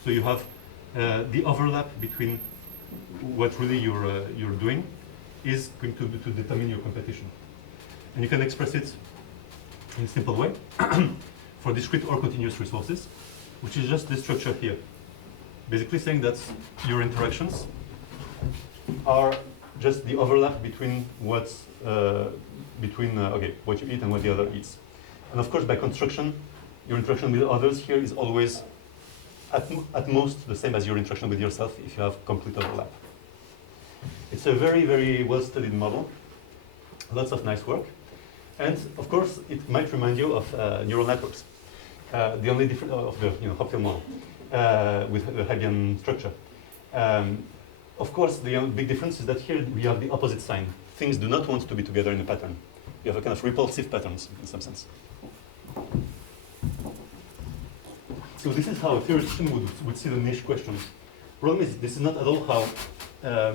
So you have the overlap between what really you're doing is going to determine your competition. And you can express it in a simple way for discrete or continuous resources, which is just this structure here. Basically saying that your interactions are just the overlap between what you eat and what the other eats. And of course, by construction, your interaction with others here is always at most the same as your interaction with yourself if you have complete overlap. It's a very, very well-studied model, lots of nice work. And of course, it might remind you of neural networks. The only difference of the Hopfield model with the Hebbian structure. Of course, the big difference is that here we have the opposite sign. Things do not want to be together in a pattern. You have a kind of repulsive patterns in some sense. So this is how a theoretician would see the niche question. Problem is, this is not at all how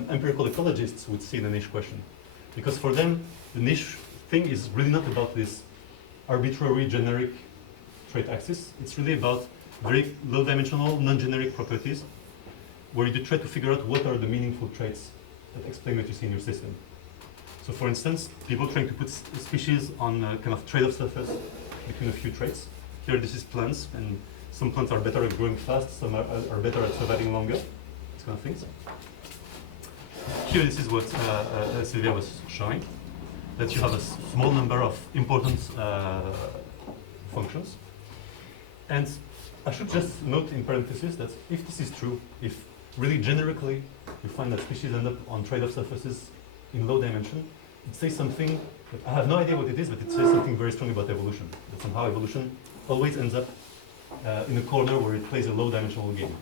empirical ecologists would see the niche question. Because for them, the niche thing is really not about this arbitrary generic trait axis. It's really about very low-dimensional, non-generic properties where you try to figure out what are the meaningful traits that explain what you see in your system. So for instance, people trying to put species on a kind of trade-off surface between a few traits. Here this is plants, and some plants are better at growing fast, some are better at surviving longer, these kind of things. Here this is what Sylvia was showing, that you have a small number of important functions. And I should just note in parentheses that if this is true, if really generically you find that species end up on trade-off surfaces in low dimension, it says something, I have no idea what it is, but it says something very strong about evolution. That somehow evolution always ends up in a corner where it plays a low dimensional game.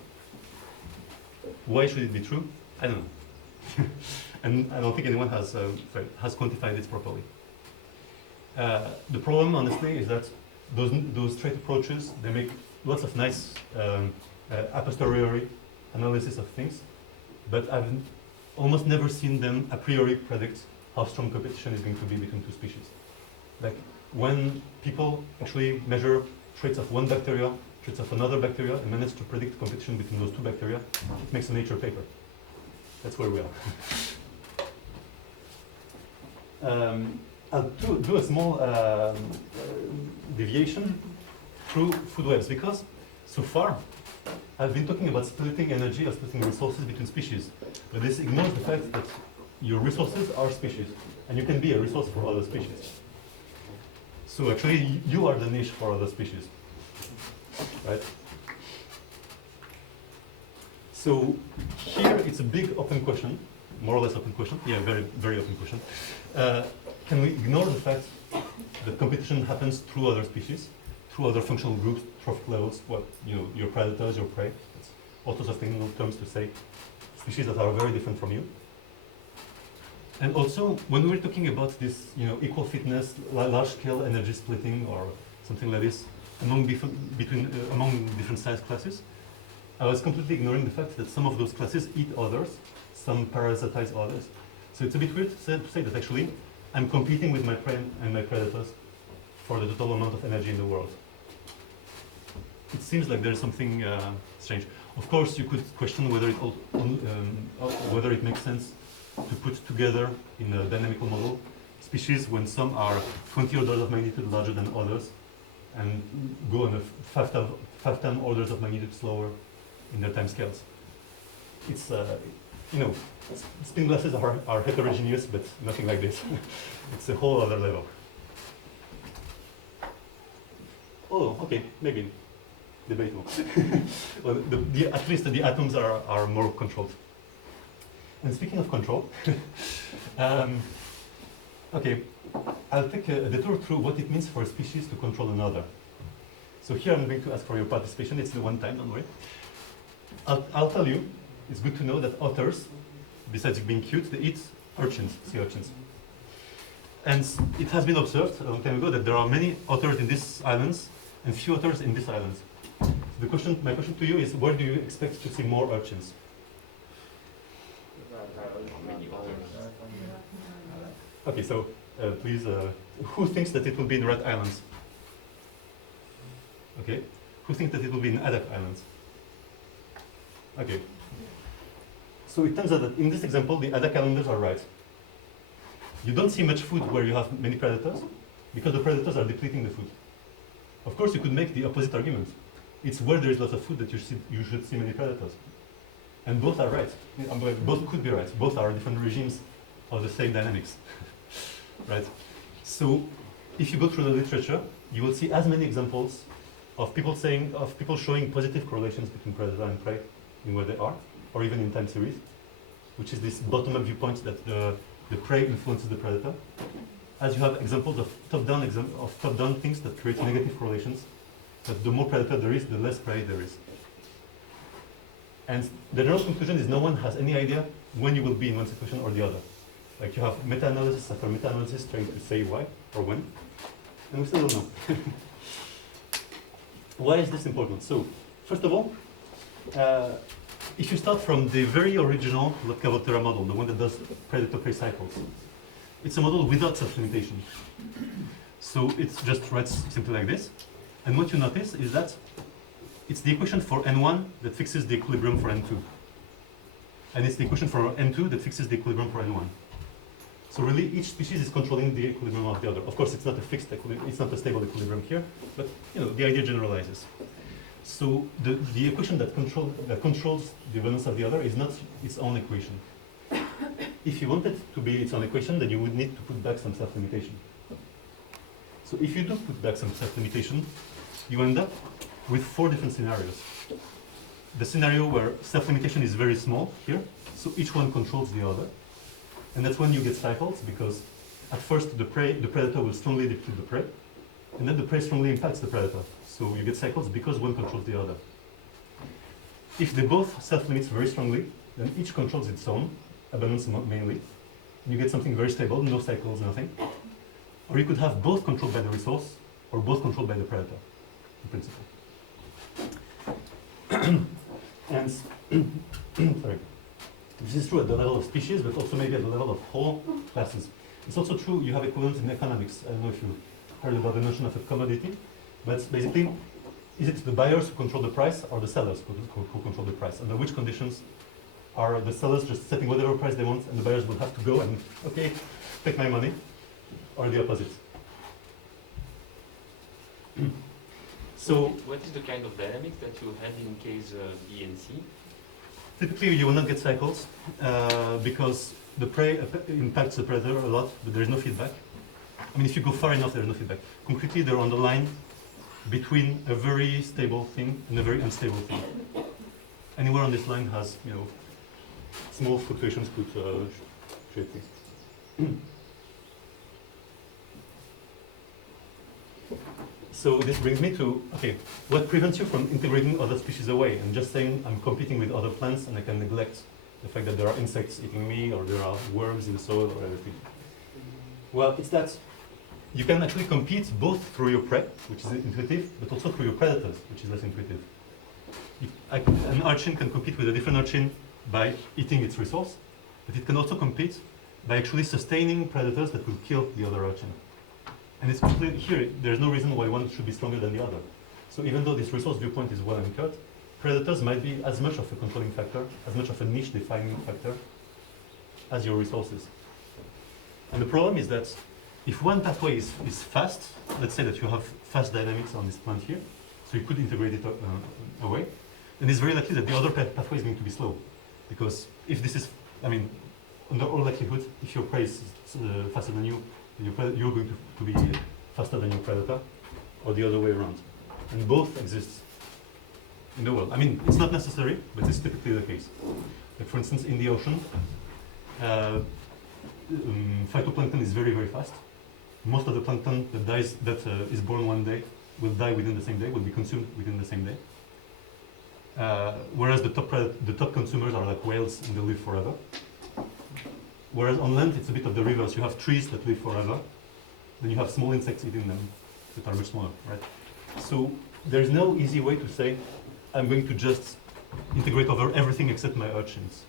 Why should it be true? I don't know. And I don't think anyone has quantified this properly. The problem, honestly, is that those trait approaches, they make lots of nice a posteriori analysis of things, but I've almost never seen them a priori predict how strong competition is going to be between two species. Like when people actually measure traits of one bacteria, traits of another bacteria, and manage to predict competition between those two bacteria, it makes a Nature paper. That's where we are. I'll do a small deviation through food webs, because so far I've been talking about splitting energy or splitting resources between species, but this ignores the fact that your resources are species, and you can be a resource for other species. So actually, you are the niche for other species, right? So here it's a big open question, more or less open question. Yeah, very, very open question. Can we ignore the fact that competition happens through other species, through other functional groups, trophic levels, your predators, your prey? It's all sorts of technical terms to say species that are very different from you. And also, when we're talking about this, equal fitness, large-scale energy splitting, or something like this, among different size classes, I was completely ignoring the fact that some of those classes eat others, some parasitize others. So it's a bit weird to say that actually I'm competing with my prey and my predators for the total amount of energy in the world. It seems like there's something strange. Of course, you could question whether it makes sense to put together in a dynamical model species when some are 20 orders of magnitude larger than others and go on a 5 orders of magnitude slower in their time scales. It's, spin glasses are heterogeneous, but nothing like this. It's a whole other level. Oh, okay, maybe debatable. Well, at least the atoms are more controlled. And speaking of control, okay, I'll take a detour through what it means for a species to control another. So here I'm going to ask for your participation. It's the one time, don't worry. I'll tell you, it's good to know that otters, besides being cute, they eat urchins, sea urchins. And it has been observed a long time ago that there are many otters in these islands and few otters in these islands. So my question to you is, where do you expect to see more urchins? Okay, so please, who thinks that it will be in Rat Islands? Okay, who thinks that it will be in Adak Islands? Okay, So it turns out that in this example, the ADA calendars are right. You don't see much food where you have many predators, because the predators are depleting the food. Of course, you could make the opposite argument. It's where there is lots of food that you should see many predators. And both are right. Both could be right. Both are different regimes of the same dynamics. Right? So if you go through the literature, you will see as many examples of people showing positive correlations between predator and prey in where they are, or even in time series, which is this bottom-up viewpoint that the prey influences the predator. As you have examples of top-down things that create negative correlations, that the more predator there is, the less prey there is. And the general conclusion is no one has any idea when you will be in one situation or the other. Like you have meta-analysis after meta-analysis trying to say why or when, and we still don't know. Why is this important? So, first of all, if you start from the very original Locke-Volterra model, the one that does predator-prey cycles, it's a model without self-limitation. So it just writes simply like this. And what you notice is that it's the equation for N1 that fixes the equilibrium for N2. And it's the equation for N2 that fixes the equilibrium for N1. So really, each species is controlling the equilibrium of the other. Of course, it's not a fixed equilibrium, it's not a stable equilibrium here, but the idea generalizes. So the equation that controls the balance of the other is not its own equation. If you want it to be its own equation, then you would need to put back some self-limitation. So if you do put back some self-limitation, you end up with 4 different scenarios. The scenario where self-limitation is very small here, so each one controls the other. And that's when you get cycles, because at first the predator will strongly deplete the prey, and then the prey strongly impacts the predator. So you get cycles because one controls the other. If they both self-limit very strongly, then each controls its own, abundance mainly, and you get something very stable, no cycles, nothing. Or you could have both controlled by the resource, or both controlled by the predator, in principle. And, sorry. This is true at the level of species, but also maybe at the level of whole classes. It's also true, you have equivalents in economics. I don't know if you heard about the notion of a commodity, but basically, is it the buyers who control the price or the sellers who control the price? Under which conditions are the sellers just setting whatever price they want and the buyers will have to go and, okay, take my money, or the opposite? So, what is the kind of dynamics that you had in case B and C? Typically, you will not get cycles because the prey impacts the predator a lot, but there is no feedback. I mean, if you go far enough, there is no feedback. Concretely, they're on the line between a very stable thing and a very unstable thing. Anywhere on this line has, small fluctuations could shape things. So this brings me to, okay, what prevents you from integrating other species away and just saying I'm competing with other plants and I can neglect the fact that there are insects eating me or there are worms in the soil or everything? Well, it's that you can actually compete both through your prey, which is intuitive, but also through your predators, which is less intuitive. An urchin can compete with a different urchin by eating its resource, but it can also compete by actually sustaining predators that will kill the other urchin. And it's completely here, there's no reason why one should be stronger than the other. So even though this resource viewpoint is well anchored, predators might be as much of a controlling factor, as much of a niche defining factor as your resources. And the problem is that if one pathway is fast, let's say that you have fast dynamics on this plant here, so you could integrate it away, then it's very likely that the other pathway is going to be slow. Because if this is, under all likelihood, if your prey is faster than you, you're going to be faster than your predator, or the other way around. And both exist in the world. It's not necessary, but it's typically the case. Like for instance, in the ocean, phytoplankton is very, very fast. Most of the plankton that is born one day will die within the same day, will be consumed within the same day. Whereas the top consumers are like whales and they live forever. Whereas on land, it's a bit of the reverse. You have trees that live forever, then you have small insects eating them that are much smaller, right? So there's no easy way to say, I'm going to just integrate over everything except my urchins.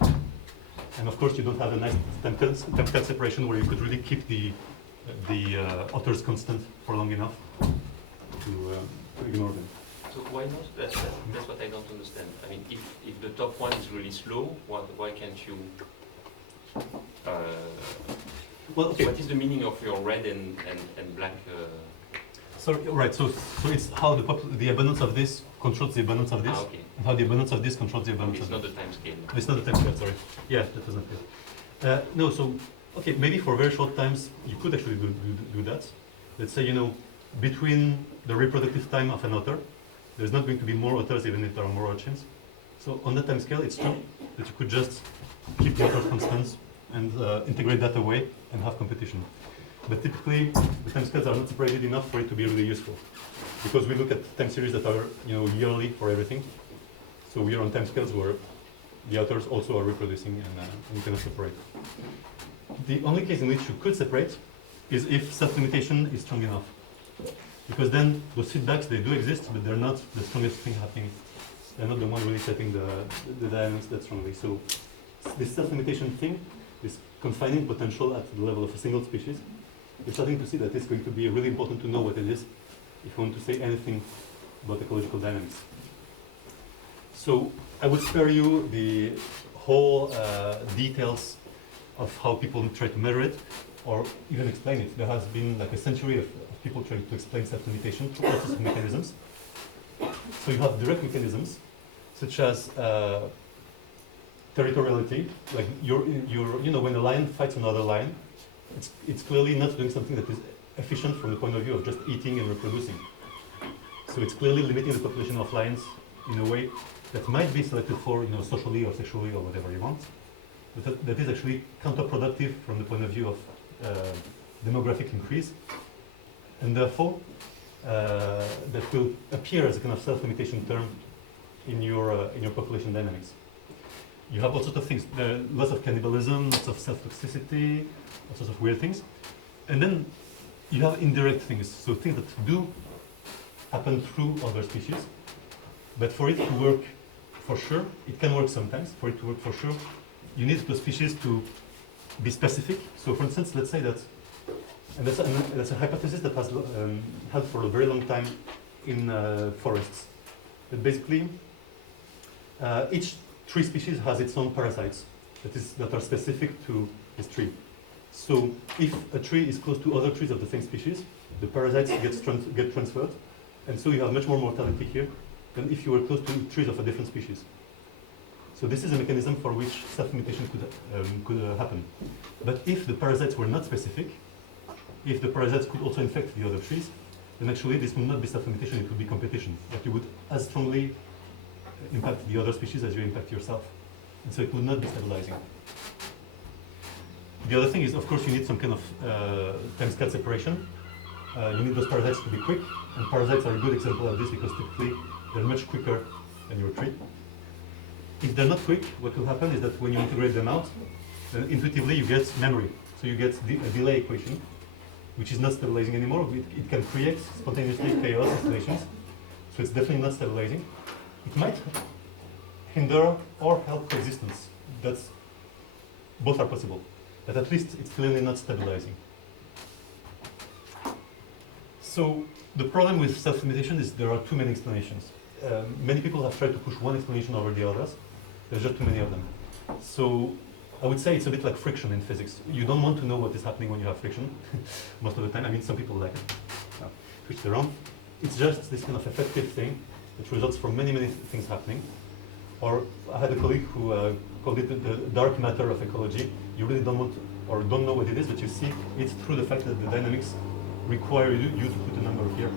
And of course, you don't have a nice temporal separation where you could really keep the otters constant for long enough to ignore them. So So why not? That's what I don't understand. I mean, if the top one is really slow, why can't you? Well, okay. What is the meaning of your red and black? So right. So it's how the abundance of this controls the abundance of this, Okay. and how the abundance of this controls the abundance It's of not this. the time scale. It's not the time scale. Sorry. Yeah, that was not clear. No. So okay, maybe for very short times you could actually do that. Let's say between the reproductive time of an otter, there's not going to be more otters even if there are more urchins. So on that time scale, it's true that you could just keep the otters constant and integrate that away and have competition. But typically, the time scales are not separated enough for it to be really useful, because we look at time series that are yearly for everything. So we are on time scales where the otters also are reproducing, and you cannot separate. The only case in which you could separate is if self-limitation is strong enough, because then those feedbacks, they do exist, but they're not the strongest thing happening. They're not the one really setting the dynamics that strongly. So this self-limitation thing, this confining potential at the level of a single species, we're starting to see that it's going to be really important to know what it is if you want to say anything about ecological dynamics. So I would spare you the whole details of how people try to measure it or even explain it. There has been like a century of people trying to explain self-limitation through process of mechanisms. So you have direct mechanisms such as territoriality, like when a lion fights another lion, it's clearly not doing something that is efficient from the point of view of just eating and reproducing. So it's clearly limiting the population of lions in a way that might be selected for socially or sexually or whatever you want, but that is actually counterproductive from the point of view of demographic increase, and therefore that will appear as a kind of self-limitation term in your population dynamics. You have all sorts of things. There are lots of cannibalism, lots of self-toxicity, all sorts of weird things. And then you have indirect things, so things that do happen through other species. But for it to work for sure, it can work sometimes. For it to work for sure, you need the species to be specific. So for instance, let's say that, and that's a hypothesis that has held for a very long time in forests. That basically, each tree species has its own parasites that are specific to this tree. So if a tree is close to other trees of the same species, the parasites get transferred, and so you have much more mortality here than if you were close to trees of a different species. So this is a mechanism for which self-limitation could happen. But if the parasites were not specific, if the parasites could also infect the other trees, then actually this would not be self-limitation, it would be competition. That you would as strongly impact the other species as you impact yourself. And so it would not be stabilizing. The other thing is, of course, you need some kind of time-scale separation. You need those parasites to be quick, and parasites are a good example of this because typically they're much quicker than your tree. If they're not quick, what will happen is that when you integrate them out, then intuitively you get memory. So you get a delay equation, which is not stabilizing anymore. It can create spontaneously chaos oscillations, so it's definitely not stabilizing. It might hinder or help coexistence. Both are possible, but at least it's clearly not stabilizing. So the problem with self-limitation is there are too many explanations. Many people have tried to push one explanation over the others. There's just too many of them. So I would say it's a bit like friction in physics. You don't want to know what is happening when you have friction, most of the time. I mean, some people like it. Twist it around. It's just this kind of effective thing that results from many, many things happening. Or I had a colleague who called it the dark matter of ecology. You really don't want or don't know what it is, but you see it through the fact that the dynamics require you to put a number here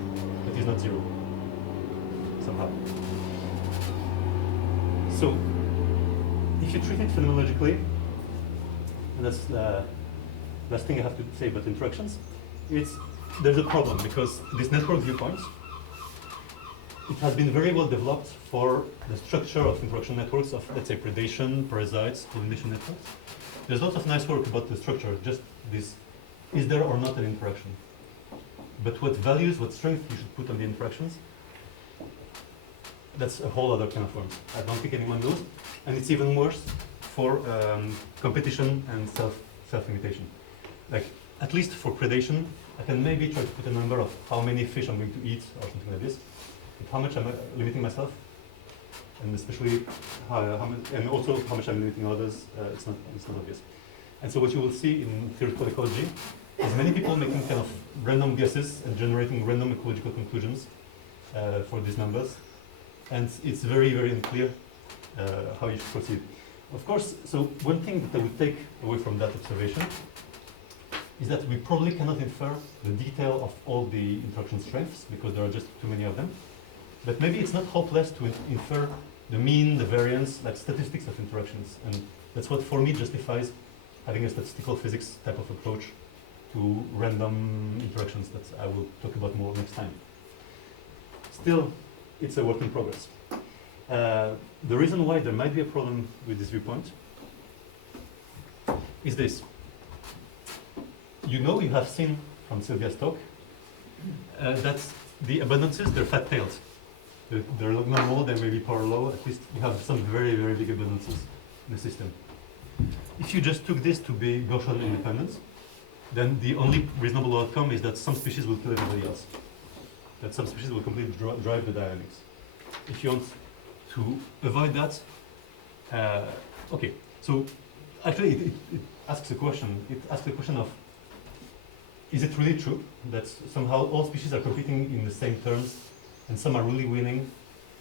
that is not zero, somehow. So, if you treat it phenomenologically, and that's the last thing I have to say about interactions, there's a problem because this network viewpoint, it has been very well developed for the structure of interaction networks of, let's say, predation, parasites, pollination networks. There's lots of nice work about the structure, just this, is there or not an interaction? But what values, what strength you should put on the interactions, that's a whole other kind of worms. I don't think anyone knows. And it's even worse for competition and self-limitation. Like, at least for predation, I can maybe try to put a number of how many fish I'm going to eat or something like this. How much am I limiting myself, and especially and also how much I'm limiting others, it's not obvious. And so what you will see in theoretical ecology is many people making kind of random guesses and generating random ecological conclusions for these numbers, and it's very, very unclear how you should proceed. Of course, so one thing that I would take away from that observation is that we probably cannot infer the detail of all the interaction strengths because there are just too many of them. But maybe it's not hopeless to infer the mean, the variance, like statistics of interactions. And that's what, for me, justifies having a statistical physics type of approach to random interactions that I will talk about more next time. Still, it's a work in progress. The reason why there might be a problem with this viewpoint is this. You know, you have seen from Sylvia's talk that the abundances, they're fat-tailed. They're not normal, they may be power law, at least you have some very, very big abundances in the system. If you just took this to be Gaussian independence, then the only reasonable outcome is that some species will kill everybody else. That some species will completely drive the dynamics. If you want to avoid that, okay, so actually it asks a question. It asks the question of, is it really true that somehow all species are competing in the same terms and some are really winning,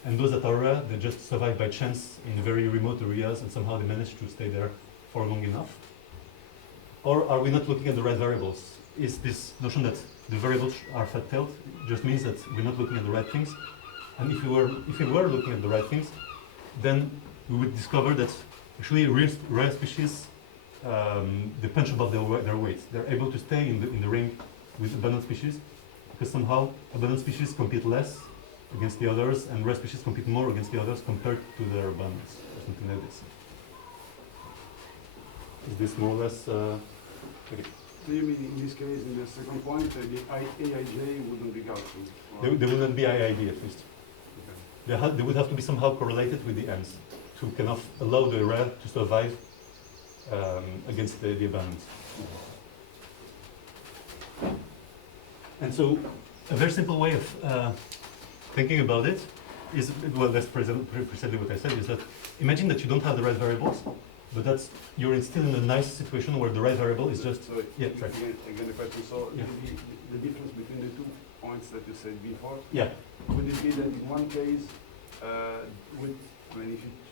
and those that are rare, they just survive by chance in very remote areas and somehow they manage to stay there for long enough? Or are we not looking at the right variables? Is this notion that the variables are fat-tailed just means that we're not looking at the right things? And if we were looking at the right things, then we would discover that actually rare species they punch above their weight. They're able to stay in the ring with abundant species because somehow abundant species compete less against the others and rare species compete more against the others compared to their abundance, or something like this. Is this more or less okay? So you mean in this case, in the second point, the AIJ wouldn't be Gaussian? They wouldn't be IID at least. Okay. They would have to be somehow correlated with the ends to kind of allow the rare to survive against the abundance. And so a very simple way of thinking about it is, well, that's precisely what I said, is that imagine that you don't have the right variables, but that's, you're still in a nice situation where the right variable is just, So yeah, right. again the question, so Yeah. the difference between the 2 points that you said before, Yeah, would it be that in one case,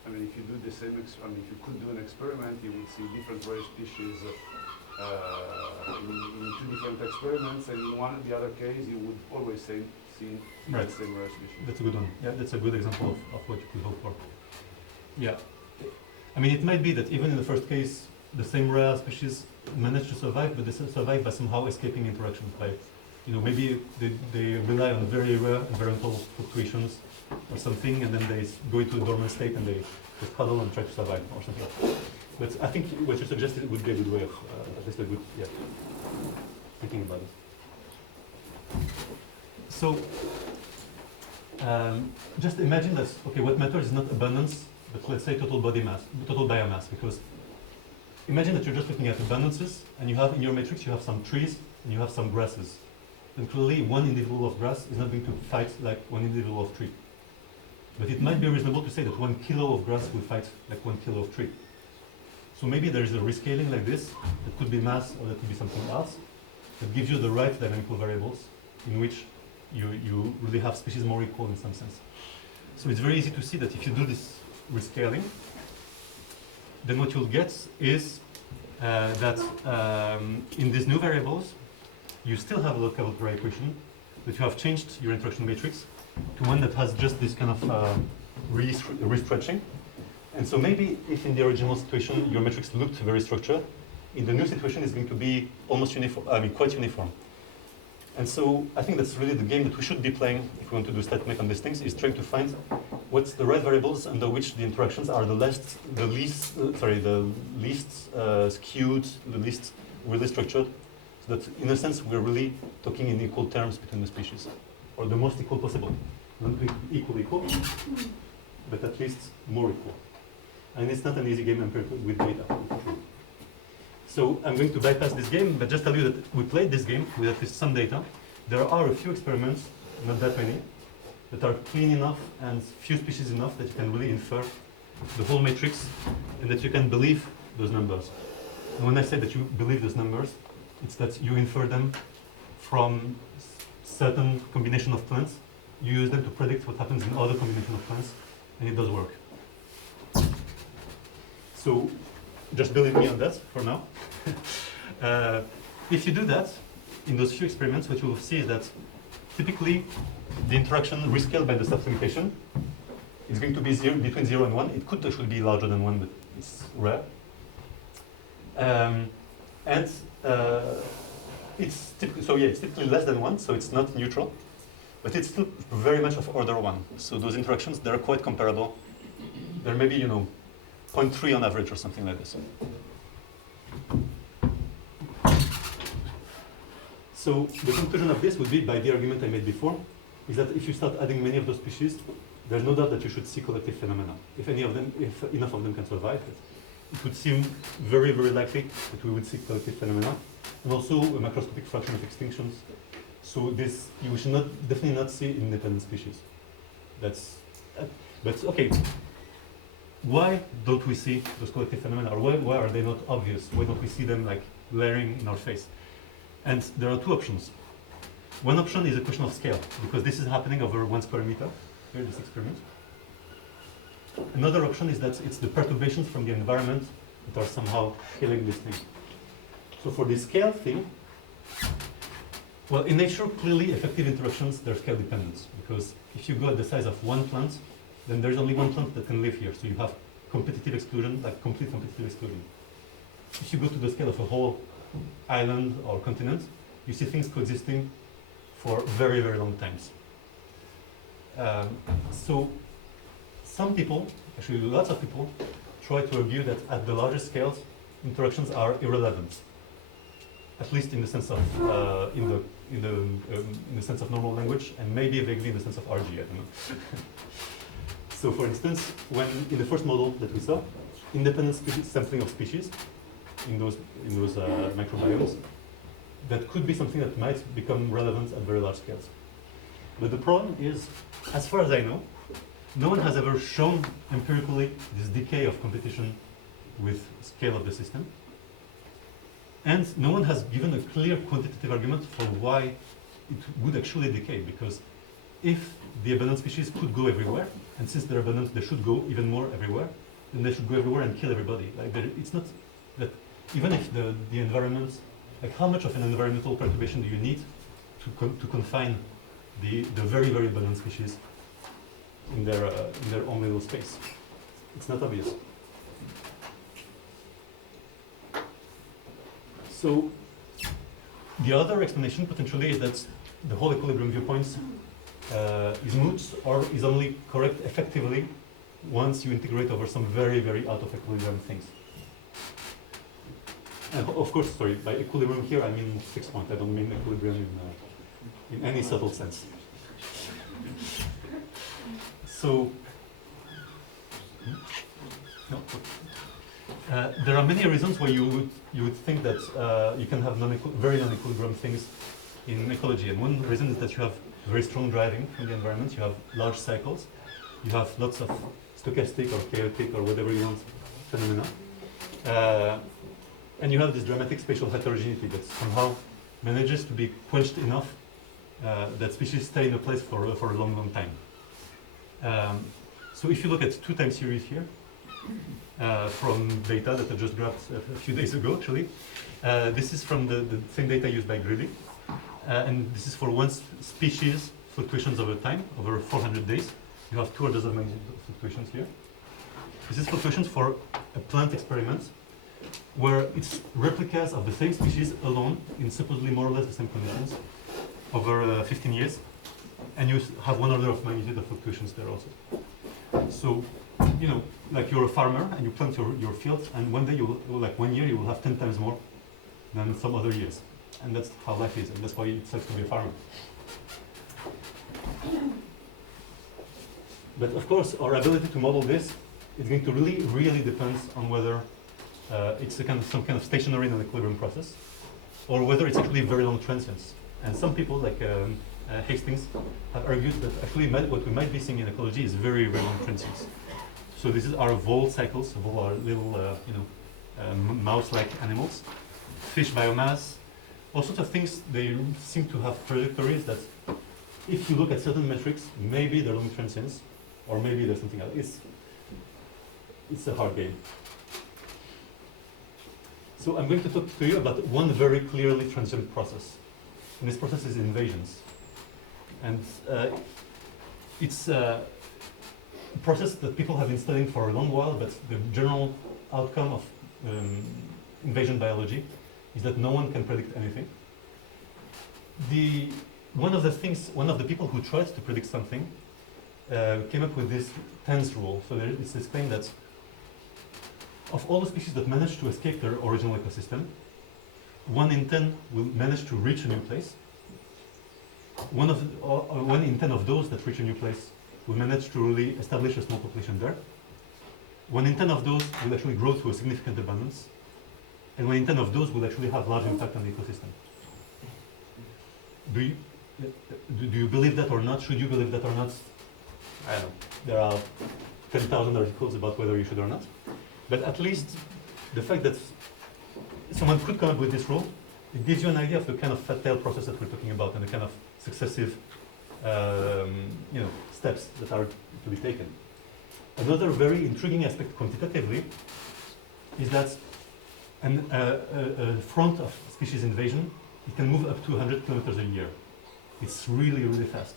if you do the same, if you could do an experiment, you would see different rare species in 2 different experiments, and in the other case, you would always see Right. the same rare species. that's a good one. Yeah, that's a good example of what you could hope for. Yeah. I mean, it might be that even in the first case, the same rare species manage to survive, but they survive by somehow escaping interaction. By, maybe they rely on very rare environmental fluctuations or something, and then they go into a dormant state and they just huddle and try to survive or something like that. But I think what you suggested would be a good way of, at least a good, thinking about it. So, just imagine that, okay, what matters is not abundance, but let's say total body mass, total biomass, because imagine that you're just looking at abundances, and you have in your matrix, you have some trees, and you have some grasses. And clearly, one individual of grass is not going to fight like one individual of tree. But it might be reasonable to say that 1 kilo of grass will fight like 1 kilo of tree. So maybe there is a rescaling like this, that could be mass, or that could be something else, that gives you the right dynamical variables in which you really have species more equal in some sense. So it's very easy to see that if you do this rescaling, then what you'll get is that in these new variables, you still have a local equation, but you have changed your interaction matrix to one that has just this kind of restretching. And so maybe if in the original situation your matrix looked very structured, in the new situation it's going to be almost uniform, quite uniform. And so I think that's really the game that we should be playing if we want to do stat mech on these things, is trying to find what's the right variables under which the interactions are the least skewed, the least really structured, so that in a sense we're really talking in equal terms between the species, or the most equal possible. Not equal, but at least more equal. And it's not an easy game with data. So I'm going to bypass this game, but just tell you that we played this game with at least some data. There are a few experiments, not that many, that are clean enough and few species enough that you can really infer the whole matrix and that you can believe those numbers. And when I say that you believe those numbers, it's that you infer them from certain combination of plants. You use them to predict what happens in other combination of plants, and it does work. So just believe me on that for now. If you do that, in those few experiments, what you will see is that typically the interaction rescaled by the self-mutation is going to be between 0 and 1. It could actually be larger than 1, but it's rare. It's typically less than 1, so it's not neutral, but it's still very much of order 1. So those interactions, they're quite comparable. They're maybe, 0.3 on average or something like this. So the conclusion of this would be, by the argument I made before, is that if you start adding many of those species, there's no doubt that you should see collective phenomena. If enough of them can survive, it would seem very, very likely that we would see collective phenomena, and also a macroscopic fraction of extinctions. So we should definitely not see independent species. But okay. Why don't we see those collective phenomena, or why are they not obvious? Why don't we see them like glaring in our face? And there are two options. One option is a question of scale, because this is happening over 1 square meter, here this experiment. Another option is that it's the perturbations from the environment that are somehow killing this thing. So for the scale thing, well, in nature, clearly effective interactions, they're scale dependent, because if you go at the size of one plant, then there's only one plant that can live here. So you have competitive exclusion, like complete competitive exclusion. If you go to the scale of a whole island or continent, you see things coexisting for very, very long times. So some people, actually lots of people, try to argue that at the larger scales, interactions are irrelevant, at least in the sense of in the sense of normal language, and maybe vaguely in the sense of RG. I don't know. So, for instance, when in the first model that we saw, independent sampling of species in those microbiomes, that could be something that might become relevant at very large scales. But the problem is, as far as I know, no one has ever shown empirically this decay of competition with scale of the system. And no one has given a clear quantitative argument for why it would actually decay, because if the abundant species could go everywhere, and since they're abundant, they should go even more everywhere, then they should go everywhere and kill everybody. Like it's not that even if the environment, like how much of an environmental perturbation do you need to confine the very, very abundant species in their own little space? It's not obvious. So the other explanation potentially is that the whole equilibrium viewpoints is moot, or is only correct effectively once you integrate over some very, very out of equilibrium things. And of course, sorry, by equilibrium here I mean fixed point. I don't mean equilibrium in any subtle sense. So, no. There are many reasons why you would think that you can have very non-equilibrium things in ecology, and one reason is that you have very strong driving from the environment. You have large cycles. You have lots of stochastic or chaotic or whatever you want phenomena, and you have this dramatic spatial heterogeneity that somehow manages to be quenched enough that species stay in a place for a long, long time. So if you look at 2 time series here, from data that I just grabbed a few days ago, actually. This is from the same data used by Greeley. And this is for one species fluctuations over time, over 400 days. You have 2 orders of magnitude of fluctuations here. This is fluctuations for a plant experiment where it's replicas of the same species alone in supposedly more or less the same conditions over 15 years. And you have 1 order of magnitude of fluctuations there also. So, like you're a farmer and you plant your fields, and one day like 1 year you will have 10 times more than some other years. And that's how life is, and that's why it sucks to be a farmer. But of course, our ability to model this is going to really depend on whether it's some kind of stationary non-equilibrium process, or whether it's actually very long transients. And some people, like Hastings, have argued that actually what we might be seeing in ecology is very, very long transients. So this is our vole cycles, vole are little, mouse-like animals, fish biomass, all sorts of things. They seem to have trajectories that, if you look at certain metrics, maybe they're long transients, or maybe there's something else. It's a hard game. So I'm going to talk to you about one very clearly transient process. And this process is invasions. And it's a process that people have been studying for a long while, but the general outcome of invasion biology is that no one can predict anything. One of the people who tried to predict something came up with this tens rule. So it's this claim that of all the species that manage to escape their original ecosystem, 1 in 10 will manage to reach a new place. 1 in 10 of those that reach a new place will manage to really establish a small population there. 1 in 10 of those will actually grow to a significant abundance. And 1 in 10 of those will actually have large impact on the ecosystem. Do you believe that or not? Should you believe that or not? I don't know. There are 10,000 articles about whether you should or not. But at least the fact that someone could come up with this rule, it gives you an idea of the kind of fat tail process that we're talking about and the kind of successive steps that are to be taken. Another very intriguing aspect quantitatively is that a front of species invasion, it can move up to 100 kilometers a year. It's really, really fast.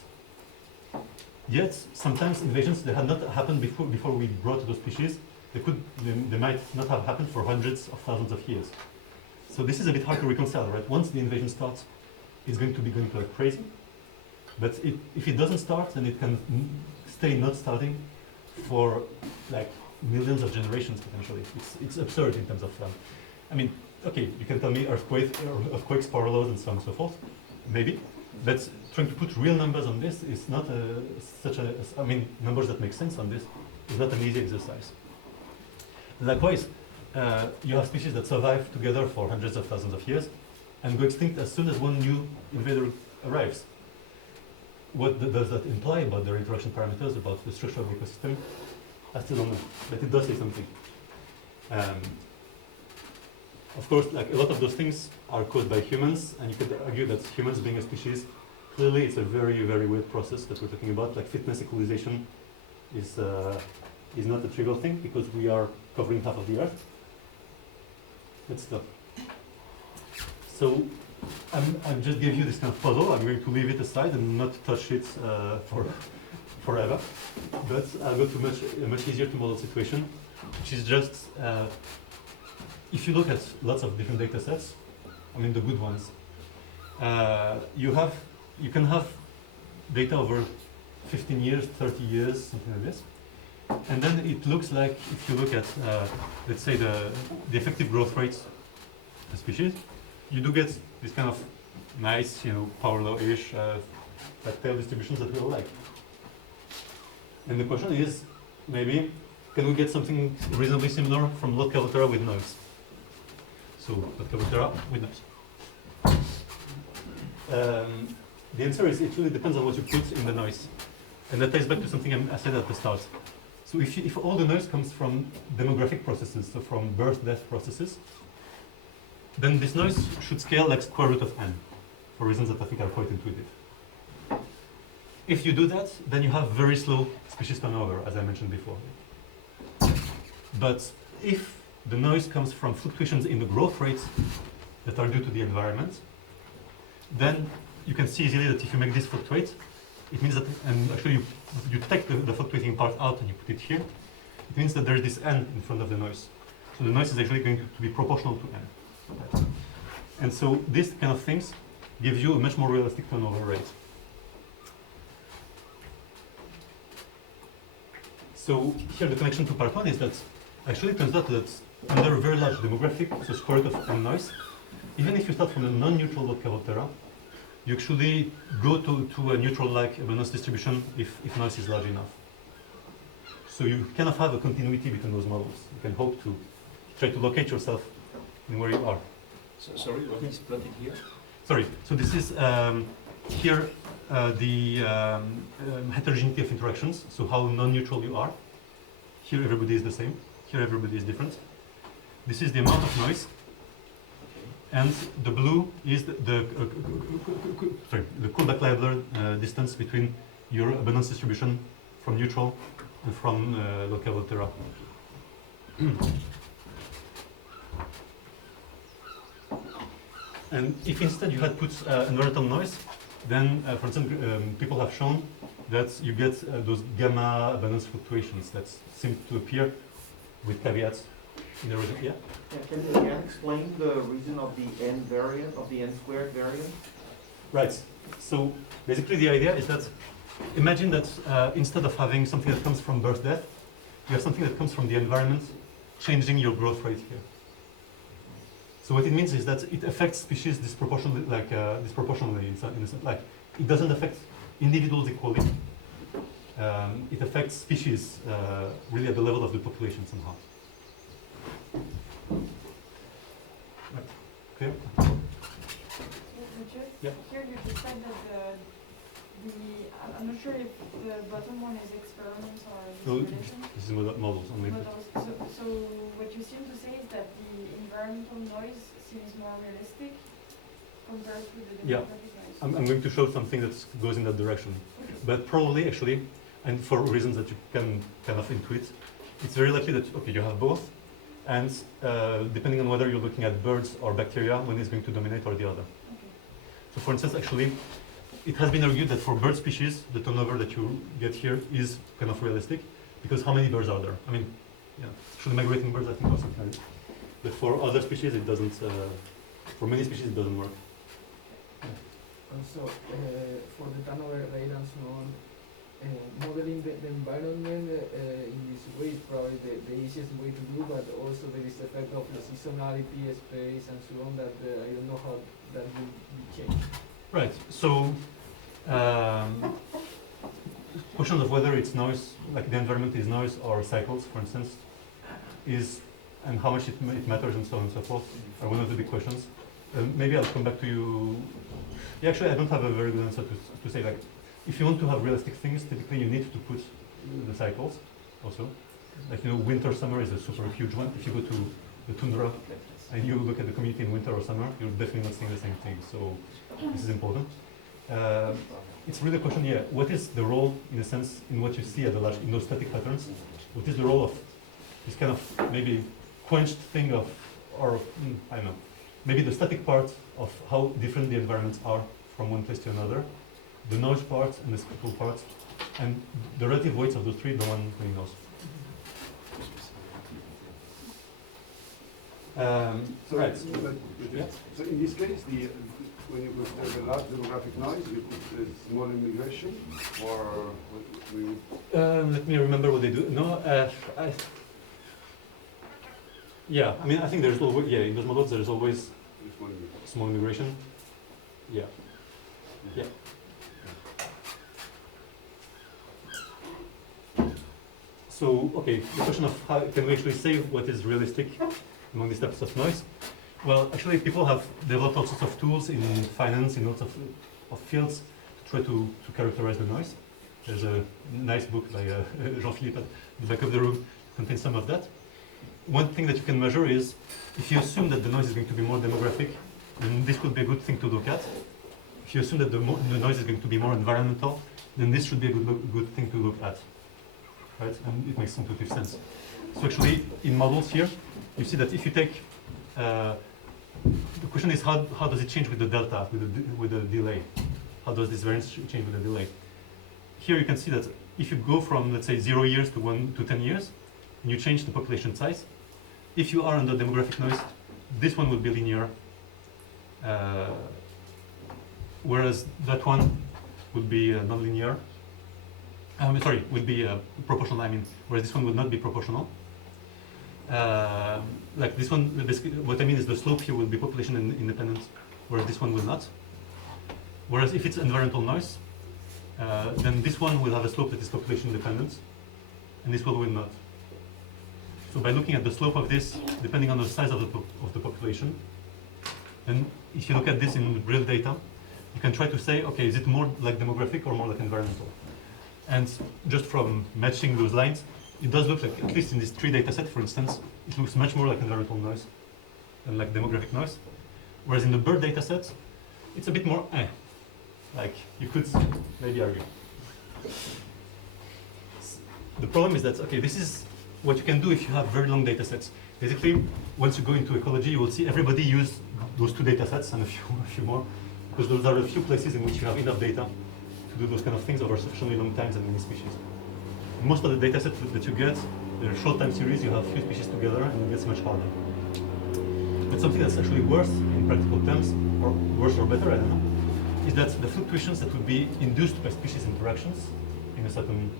Yet, sometimes invasions that had not happened before we brought those species, they might not have happened for hundreds of thousands of years. So this is a bit hard to reconcile, right? Once the invasion starts, it's going to be going like crazy. But if it doesn't start, then it can stay not starting for like millions of generations potentially. It's absurd in terms of, okay, you can tell me earthquakes, power laws, and so on and so forth, maybe. But trying to put real numbers on this is not numbers that make sense on this is not an easy exercise. Likewise, you have species that survive together for hundreds of thousands of years and go extinct as soon as one new invader arrives. What does that imply about their interaction parameters, about the structure of the ecosystem? I still don't know, but it does say something. Of course, like a lot of those things are caused by humans, and you could argue that humans being a species, clearly it's a very, very weird process that we're talking about. Like fitness equalization is not a trivial thing because we are covering half of the Earth. Let's stop. So I'm just gave you this kind of puzzle. I'm going to leave it aside and not touch it forever. But I'll go to a much easier to model situation, which is just if you look at lots of different data sets, the good ones, you can have data over 15 years, 30 years, something like this. And then it looks like, if you look at, let's say, the effective growth rates of the species, you do get this kind of nice, power law-ish fat tail distributions that we all like. And the question is, maybe, can we get something reasonably similar from Lotkavatera with noise? So, Lotkavatera with noise. The answer is, it really depends on what you put in the noise. And that ties back to something I said at the start. So if all the noise comes from demographic processes, so from birth-death processes, then this noise should scale like square root of n, for reasons that I think are quite intuitive. If you do that, then you have very slow species turnover, as I mentioned before. But if the noise comes from fluctuations in the growth rates that are due to the environment, then you can see easily that if you make this fluctuate, it means that, and actually you take the fluctuating part out and you put it here, it means that there is this n in front of the noise. So the noise is actually going to be proportional to n. Right? And so these kind of things give you a much more realistic turnover rate. So here the connection to part 1 is that actually it turns out that under a very large demographic, so square root of n noise, even if you start from a non-neutral Lotkavatera, you actually go to a neutral-like abundance distribution if noise is large enough. So you kind of have a continuity between those models. You can hope to try to locate yourself in where you are. So, sorry, what is plotted here? Sorry, so this is here the heterogeneity of interactions, so how non-neutral you are. Here everybody is the same. Here everybody is different. This is the amount of noise. And the blue is the Kullback-Leibler distance between your abundance distribution from neutral and from local Volterra. And if instead you had put environmental noise, then, for instance, people have shown that you get those gamma abundance fluctuations that seem to appear with caveats in the region. Yeah? Yeah, can you again explain the reason of the n variant, of the n squared variant? Right. So basically the idea is that imagine that instead of having something that comes from birth death, you have something that comes from the environment changing your growth rate here. So what it means is that it affects species disproportionately, disproportionately in a sense. Like it doesn't affect individuals equally. It affects species really at the level of the population somehow. Right. Clear? Richard? Yeah. Here you just said that I'm not sure if the bottom one is experiments or No, simulation. this is models only. Models. So what you seem to say is that the environmental noise seems more realistic compared to the Yeah. demographic noise. I'm going to show something that goes in that direction. But probably, actually, and for reasons that you can kind of intuit, it's very likely that, okay, you have both, and depending on whether you're looking at birds or bacteria, one is going to dominate or the other. Okay. So for instance, actually, it has been argued that for bird species, the turnover that you get here is kind of realistic, because how many birds are there? I mean, yeah, actually migrating birds, I think, also can. But for other species, it doesn't, for many species, it doesn't work. Also, for the turnover rate and so on, modeling the environment in this way is probably the easiest way to do, but also there is the effect of the seasonality, space, and so on that I don't know how that will be changed. Right. So, questions of whether it's noise, like the environment is noise or cycles, for instance, is, and how much it matters and so on and so forth, are one of the big questions. Maybe I'll come back to you. Yeah, actually, I don't have a very good answer to say. Like, if you want to have realistic things, typically you need to put the cycles also. Like, you know, winter, summer is a super huge one. If you go to the tundra and you look at the community in winter or summer, you're definitely not seeing the same thing. So this is important. It's really a question, yeah, what is the role, in a sense, in what you see at the large, in those static patterns? What is the role of this kind of maybe quenched thing of, or I don't know, maybe the static part of how different the environments are from one place to another, the noise part and the spectral part, and the relative weights of those three, no one really knows. So, right. yeah. So in this case, when you put the large demographic noise, you put small immigration, or what we would... Let me remember what they do. No, yeah, I mean, I think there's always, yeah, in those models there's always small immigration. Yeah. Yeah. So, okay, the question of how can we actually say what is realistic among these types of noise? Well, actually, people have developed all sorts of tools in finance, in lots of fields, to try to characterize the noise. There's a nice book by Jean-Philippe at the back of the room, contains some of that. One thing that you can measure is, if you assume that the noise is going to be more demographic, then this would be a good thing to look at. If you assume that the noise is going to be more environmental, then this should be a good thing to look at. Right? And it makes intuitive sense. So actually, in models here, you see that if you take, the question is how does it change with the delta, with the delay? How does this variance change with the delay? Here you can see that if you go from, let's say, 0 years to 1 to 10 years, and you change the population size, if you are under demographic noise, this one will be linear, whereas that one would be non-linear. Sorry, would be proportional, I mean, whereas this one would not be proportional. Like this one, basically, what I mean is the slope here will be population independent, whereas this one will not. Whereas if it's environmental noise, then this one will have a slope that is population independent, and this one will not. So by looking at the slope of this, depending on the size of the population, and if you look at this in real data, you can try to say, okay, is it more like demographic or more like environmental? And just from matching those lines, it does look like, at least in this 3 data set, for instance, it looks much more like environmental noise than like demographic noise. Whereas in the bird data set, it's a bit more like you could maybe argue. The problem is that, okay, this is what you can do if you have very long data sets. Basically, once you go into ecology, you will see everybody use those 2 data sets and a few more, because those are a few places in which you have enough data to do those kind of things over sufficiently long times and many species. Most of the data sets that you get, they're short time series, you have few species together, and it gets much harder. But something that's actually worse in practical terms, or worse or better, I don't know, is that the fluctuations that would be induced by species interactions in a certain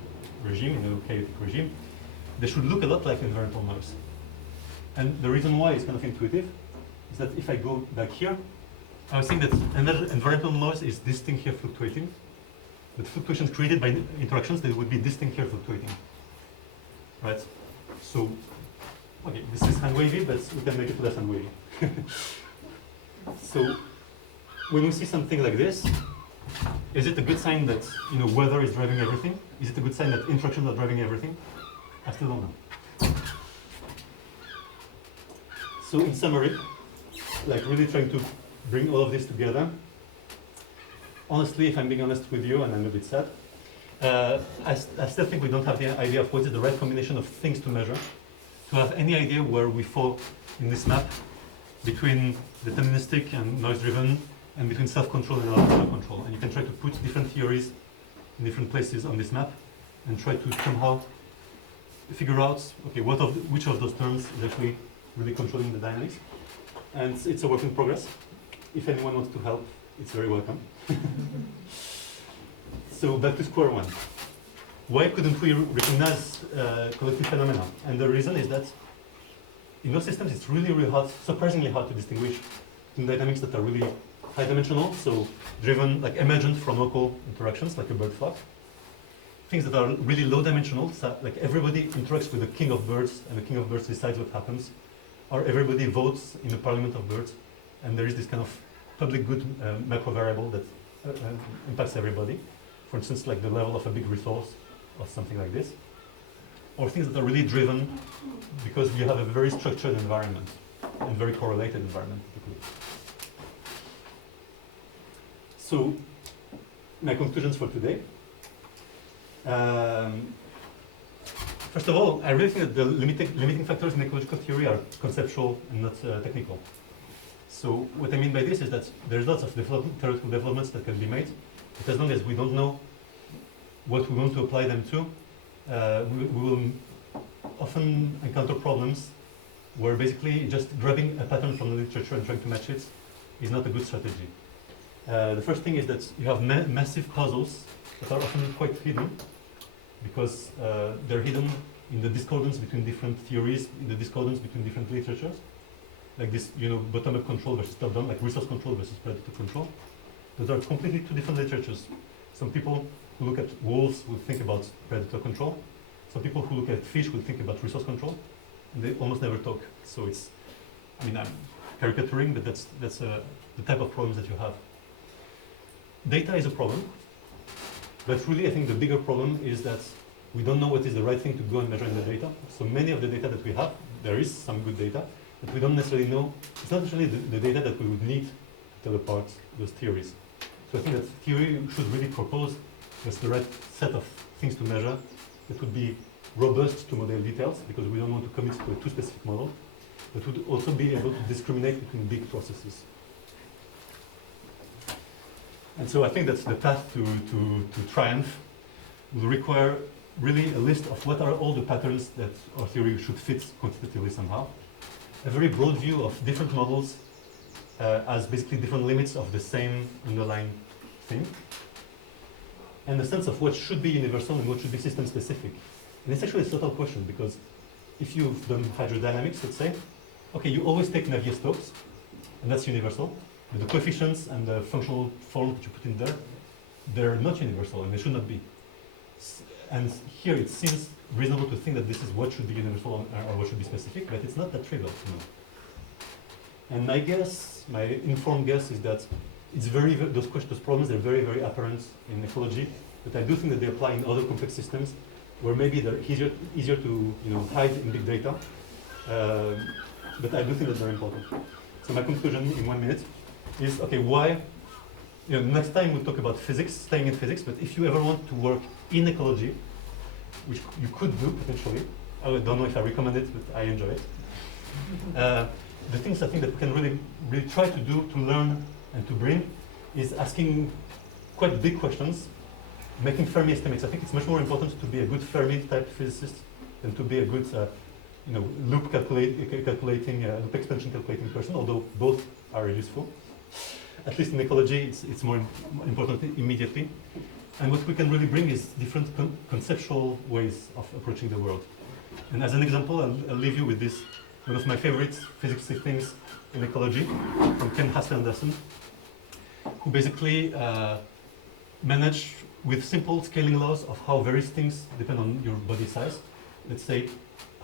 regime, in a chaotic regime, they should look a lot like environmental noise. And the reason why is kind of intuitive, is that if I go back here, I was saying that environmental noise is this thing here fluctuating, but fluctuations created by interactions, they would be this thing here fluctuating, right? So, okay, this is hand wavy, but we can make it less hand wavy. So, when we see something like this, is it a good sign that weather is driving everything? Is it a good sign that interactions are driving everything? I still don't know. So in summary, like really trying to bring all of this together, honestly, if I'm being honest with you, and I'm a bit sad, I still think we don't have the idea of what is the right combination of things to measure, to have any idea where we fall in this map between deterministic and noise-driven, and between self-control and out-of-control. And you can try to put different theories in different places on this map, and try to somehow figure out, okay, which of those terms is actually really controlling the dynamics. And it's a work in progress. If anyone wants to help, it's very welcome. So back to square one. Why couldn't we recognize collective phenomena? And the reason is that in those systems, it's really, really hard, surprisingly hard to distinguish between dynamics that are really high-dimensional, so driven, like emergent from local interactions, like a bird flock. Things that are really low-dimensional, so like everybody interacts with the king of birds, and the king of birds decides what happens, or everybody votes in the parliament of birds, and there is this kind of public good macro variable that impacts everybody. For instance, like the level of a big resource, or something like this. Or things that are really driven because we have a very structured environment, and very correlated environment, typically. So, my conclusions for today. First of all, I really think that the limiting factors in ecological theory are conceptual and not technical. So what I mean by this is that there's lots of theoretical developments that can be made, but as long as we don't know what we want to apply them to, we will often encounter problems where basically just grabbing a pattern from the literature and trying to match it is not a good strategy. The first thing is that you have massive puzzles that are often quite hidden, because they're hidden in the discordance between different theories, in the discordance between different literatures. Like this, bottom-up control versus top-down, like resource control versus predator control. Those are completely two different literatures. Some people who look at wolves will think about predator control. Some people who look at fish will think about resource control. And they almost never talk. So it's, I'm caricaturing, but that's the type of problems that you have. Data is a problem. But really, I think the bigger problem is that we don't know what is the right thing to go and measure in the data. So many of the data that we have, there is some good data, but we don't necessarily know. It's not necessarily the data that we would need to tell apart those theories. So I think that theory should really propose just the right set of things to measure that would be robust to model details, because we don't want to commit to a too specific model, but would also be able to discriminate between big processes. And so I think that's the path to triumph will require really a list of what are all the patterns that our theory should fit quantitatively somehow. A very broad view of different models as basically different limits of the same underlying thing. And a sense of what should be universal and what should be system specific. And it's actually a subtle question, because if you've done hydrodynamics, let's say, okay, you always take Navier-Stokes, and that's universal. But the coefficients and the functional form that you put in there, they're not universal, and they should not be. And here it seems reasonable to think that this is what should be universal or what should be specific, but it's not that trivial. And my guess, my informed guess, is that it's those problems are very, very apparent in ecology, but I do think that they apply in other complex systems where maybe they're easier to hide in big data. But I do think that they're important. So my conclusion in 1 minute is, okay, why? Next time we'll talk about physics, staying in physics, but if you ever want to work in ecology, which you could do potentially, I don't know if I recommend it, but I enjoy it. The things I think that we can really try to do to learn and to bring is asking quite big questions, making Fermi estimates. I think it's much more important to be a good Fermi type physicist than to be a good loop loop expansion calculating person, although both are useful. At least in ecology, it's more important immediately. And what we can really bring is different conceptual ways of approaching the world. And as an example, I'll leave you with this, one of my favorite physics things in ecology, from Ken Hassler-Anderson, who basically managed with simple scaling laws of how various things depend on your body size. Let's say,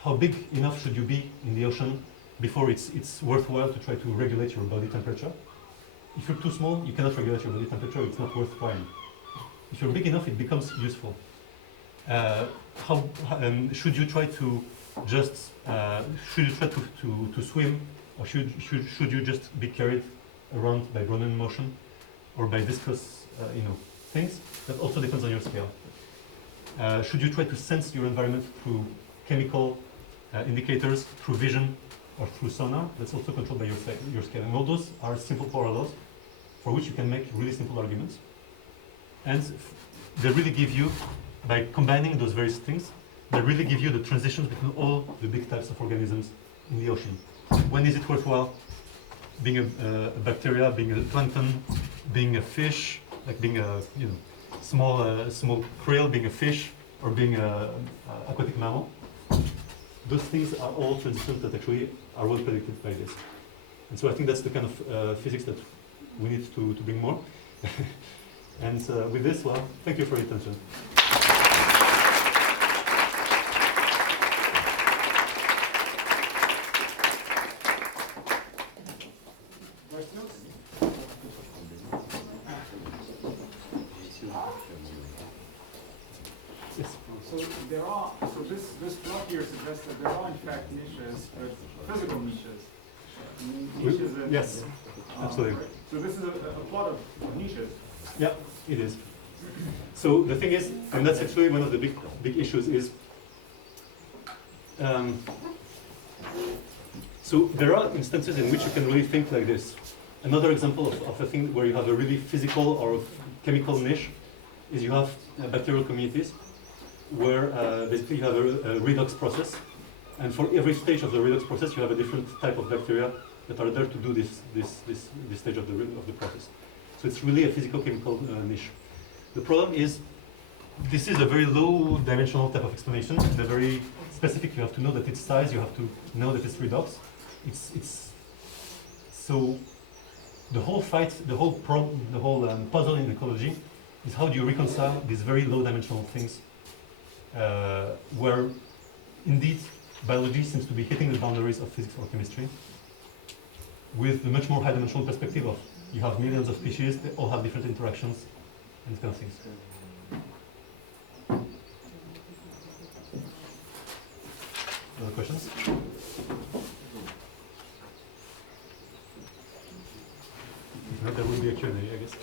how big enough should you be in the ocean before it's worthwhile to try to regulate your body temperature? If you're too small, you cannot regulate your body temperature, it's not worthwhile. If you're big enough, it becomes useful. Should you try to just to swim, or should you just be carried around by Brownian motion or by viscous things? That also depends on your scale. Should you try to sense your environment through chemical indicators, through vision, or through sonar? That's also controlled by your scale. And all those are simple power laws for which you can make really simple arguments. And they really give you, by combining those various things, they really give you the transitions between all the big types of organisms in the ocean. When is it worthwhile being a bacteria, being a plankton, being a fish, like being a small krill, being a fish, or being a aquatic mammal? Those things are all transitions that actually are well predicted by this. And so I think that's the kind of physics that we need to bring more. And with this, well, thank you for your attention. Yes. So this plot here suggests that there are in fact niches, but physical niches. Niches that, yes, absolutely. Right? So this is a plot of niches. Yeah, it is. So the thing is, and that's actually one of the big issues is, so there are instances in which you can really think like this. Another example of a thing where you have a really physical or chemical niche is you have bacterial communities where basically you have a redox process, and for every stage of the redox process you have a different type of bacteria that are there to do this stage of the process. So it's really a physical-chemical niche. The problem is, this is a very low-dimensional type of explanation, and a very specific. You have to know that it's size. You have to know that it's redox. So the whole fight, the whole puzzle in ecology is how do you reconcile these very low-dimensional things, where indeed biology seems to be hitting the boundaries of physics or chemistry, with the much more high-dimensional perspective of you have millions of species, they all have different interactions, and these kind of things. Other questions? If not, there will be a Q&A, I guess.